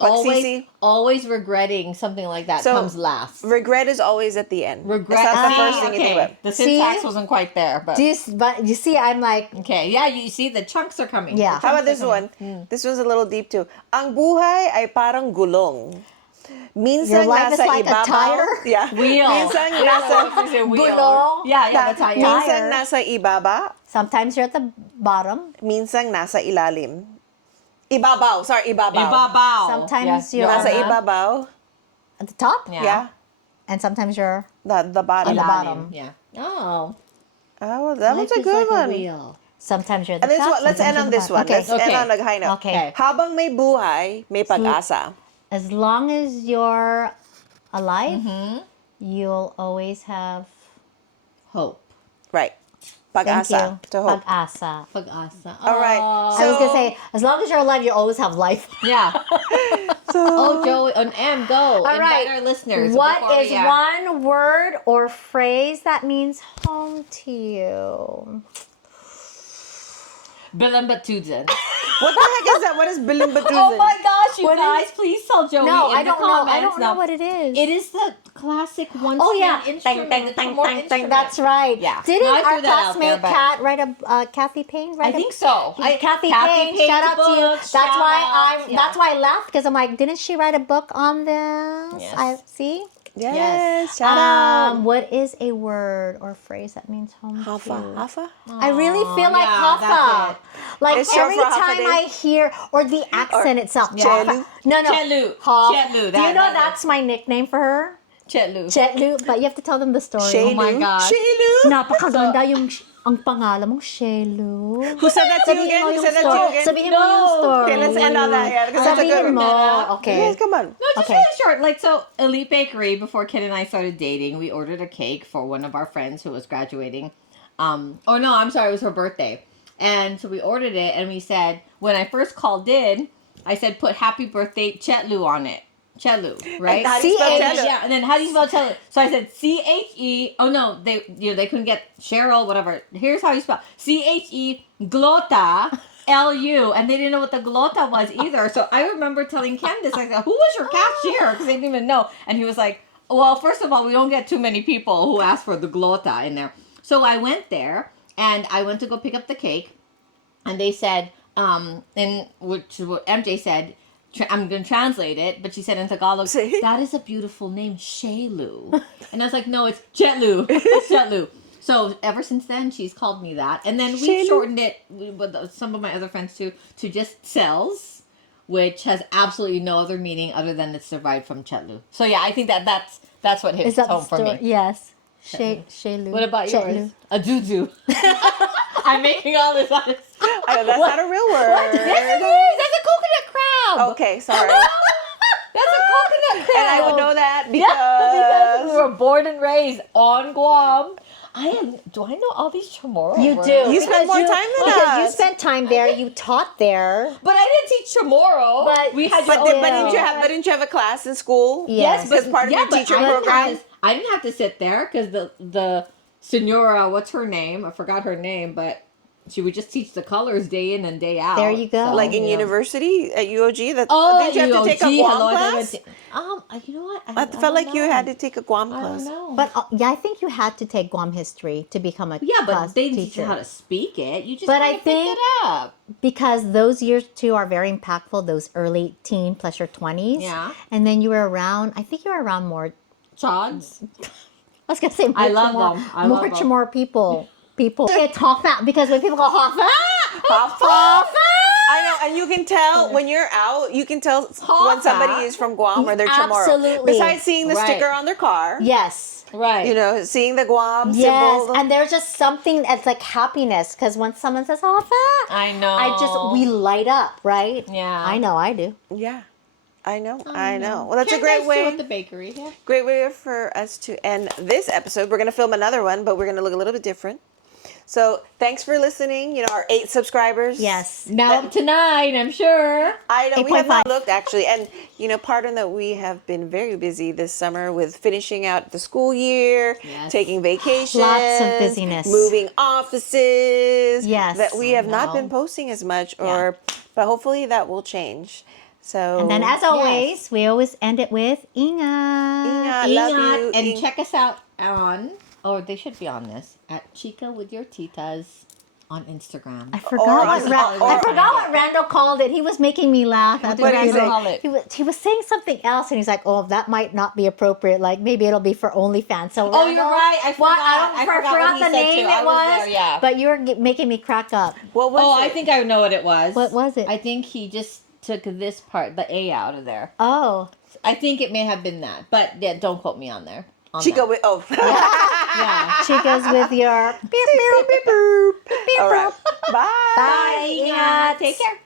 Pagsisi. Always regretting something like that So, comes last. Regret is always at the end. Regret. That's not the Ah, first thing you think about. The See? syntax wasn't quite there, but but you see, I'm like, okay. Yeah, you see the chunks are coming. Yeah. The How about chunks this are one? coming. This one's a little deep too. Ang buhay ay parang gulong. Minsan Your life is nasa like a ibabaw. tire? Yeah. Wheel. Minsan nasa Gulong. Yeah, the tire. Minsan nasa ibaba, sometimes you're at the bottom. minsan nasa ilalim. Ibabaw. Sorry, ibabaw. Ibabaw. Sometimes you're Nasa Uh-huh. ibabaw. at the top, Yeah. and sometimes you're The bottom. On the bottom. Yeah. Oh. Oh, well, that was Life a is good like a one. wheel. sometimes you're at the And this top. one, let's sometimes end on you're at this the one. bottom. Let's end Okay. on a high note. Okay. Habang may buhay, may pag-asa. As long as you're alive, you'll always have. Hope. Right. Thank Pag-asa. you. To hope. Pag-asa. Pag-asa. All right. Aw. I was gonna say, as long as you're alive, you always have life. Yeah. So, Oh, Joey and M, go. All Invite right. our listeners. What before is we, one word or phrase that means home to you? Bilambatudzin. what the heck is that? What is Bilimbatudzin? Oh my gosh, you What guys, please tell Joey No, in I the don't know. comments. I don't know now. what it is. It is the classic one Oh yeah, instrument. tang, the tang, Chamorro tang, tang. instrument. That's right. Yeah. Didn't No, I threw our that out there, classmate but- Kat write a Kathy Payne? I think so. Kathy Kathy Payne, shout out Payne's to you. book, That's shout why out, I'm. yeah. That's why I laughed because I'm like, didn't she write a book on this? Yes. I see. Yes. Shout out. What is a word or phrase that means home to Hafa. you? Hafa? I really feel like yeah, Hafa. that's Like It's short every for Hafa time Day. I hear or the accent itself. Chelu. Hafa. No. Chetlu. Haf. Chetlu. Do you know that's my nickname for her? Chetlu. Chetlu. But you have to tell them the story. Shelu. Oh my gosh. Shelu. Napakaganda yung ang pangalan mong Shelu. Who said that to you again? Who said that to you again? Sabihin mo yung story. Okay, let's end on that. Yeah, because that's a good Sabihin one. mo. Okay. Yes, come on. No, just Okay. really short. Like, so Elite Bakery, before Ken and I started dating, we ordered a cake for one of our friends who was graduating. Oh no, I'm sorry, it was her birthday. And so we ordered it and we said, when I first called in, I said, put happy birthday Chetlu on it. Chetlu, right? How do you spell C-H- Chetlu? Yeah, and then how do you spell Chetlu? So I said C-H-E, oh no, they couldn't get Cheryl, whatever. Here's how you spell C-H-E glota L-U, and they didn't know what the glota was either. So I remember telling Ken this, I said, who was your cashier? Because they didn't even know. And he was like, well, first of all, we don't get too many people who ask for the glota in there. So I went there, and I went to go pick up the cake, and they said, and which is what MJ said, I'm going to translate it, but she said in Tagalog, Say. that is a beautiful name, Shelu. And I was like, no, it's Chetlu. It's Chetlu. So ever since then, she's called me that. And then we Shelu. shortened it with some of my other friends too, to just Cells, which has absolutely no other meaning other than it's derived from Chetlu. So yeah, I think that's what hits Is that the home for story? me. Yes. Shelu. What about Chetlu. yours? A juju. I'm making all this up. That's not a real word. Yes, it is. That's a coconut crab. Okay, sorry. That's a coconut crab. And I would know that Yeah, because we because... were born and raised on Guam. Do I know all these Chamorro You words? do. You spent Because more time than Because you us. spent time there. You taught there. But I didn't teach Chamorro. But- we had But, your but own- didn't you have a class in school? Yes, As part of your but teacher I didn't program? have to- I didn't have to sit there because the senora, what's her name? I forgot her name, but she would just teach the colors day in and day out. There you go. Like in yeah. university at UOG? Oh, Didn't you have to take a UOG, Guam hello, I class? you know what? I felt like you had to take a Guam I class. don't know. But yeah, I think you had to take Guam history to become a yeah, but class they didn't teach teacher. you how to speak it. You just But kinda I think- picked it up. Because those years too are very impactful. Those early teen plus your 20s. Yeah. And then you were around. I think you were around more. Chods. I was gonna say more I love Chamorro- them. I more love them. Chamorro people. It's Hafa because when people go Hafa, I know, and you can tell when you're out, you can tell when somebody is from Guam or they're Chamorro. Absolutely. Besides seeing the sticker on their car. Yes. Right. You know, seeing the Guam Yes, symbol. and there's just something that's like happiness because when someone says "Hafa," I know. we light up, right? Yeah. I know, I do. Yeah. I know. Well, that's a Can't great guys do way. at the bakery. Yeah. Great way for us to end this episode. We're going to film another one, but we're going to look a little bit different. So thanks for listening. You know, our 8 subscribers. Yes. Now up to 9, I'm sure. I know we have not 8.5. looked actually, and you know, pardon that we have been very busy this summer with finishing out the school year, taking vacations, Lots of busyness, moving offices. Yes, that we have not know. been posting as much, but hopefully that will change. So And then, as always, we always end it with Inga. Inga, love you. And check us out on, or they should be on this, at Chica with your Titas on Instagram. I forgot what Randall called it. He was making me laugh. What did Randall call it? He was saying something else, and he's like, "Oh, that might not be appropriate. Like maybe it'll be for OnlyFans." So Oh, you're right. I forgot. I forgot what the he said name too. it I was there, yeah. But you're making me crack up. What was it? I think I know what it was. What was it? I think he just took this part, the A, out of there. Oh, I think it may have been that, but yeah, don't quote me on there. Chica with Yeah. Chicas with your. All right. Bye. Bye, Inga. Take care.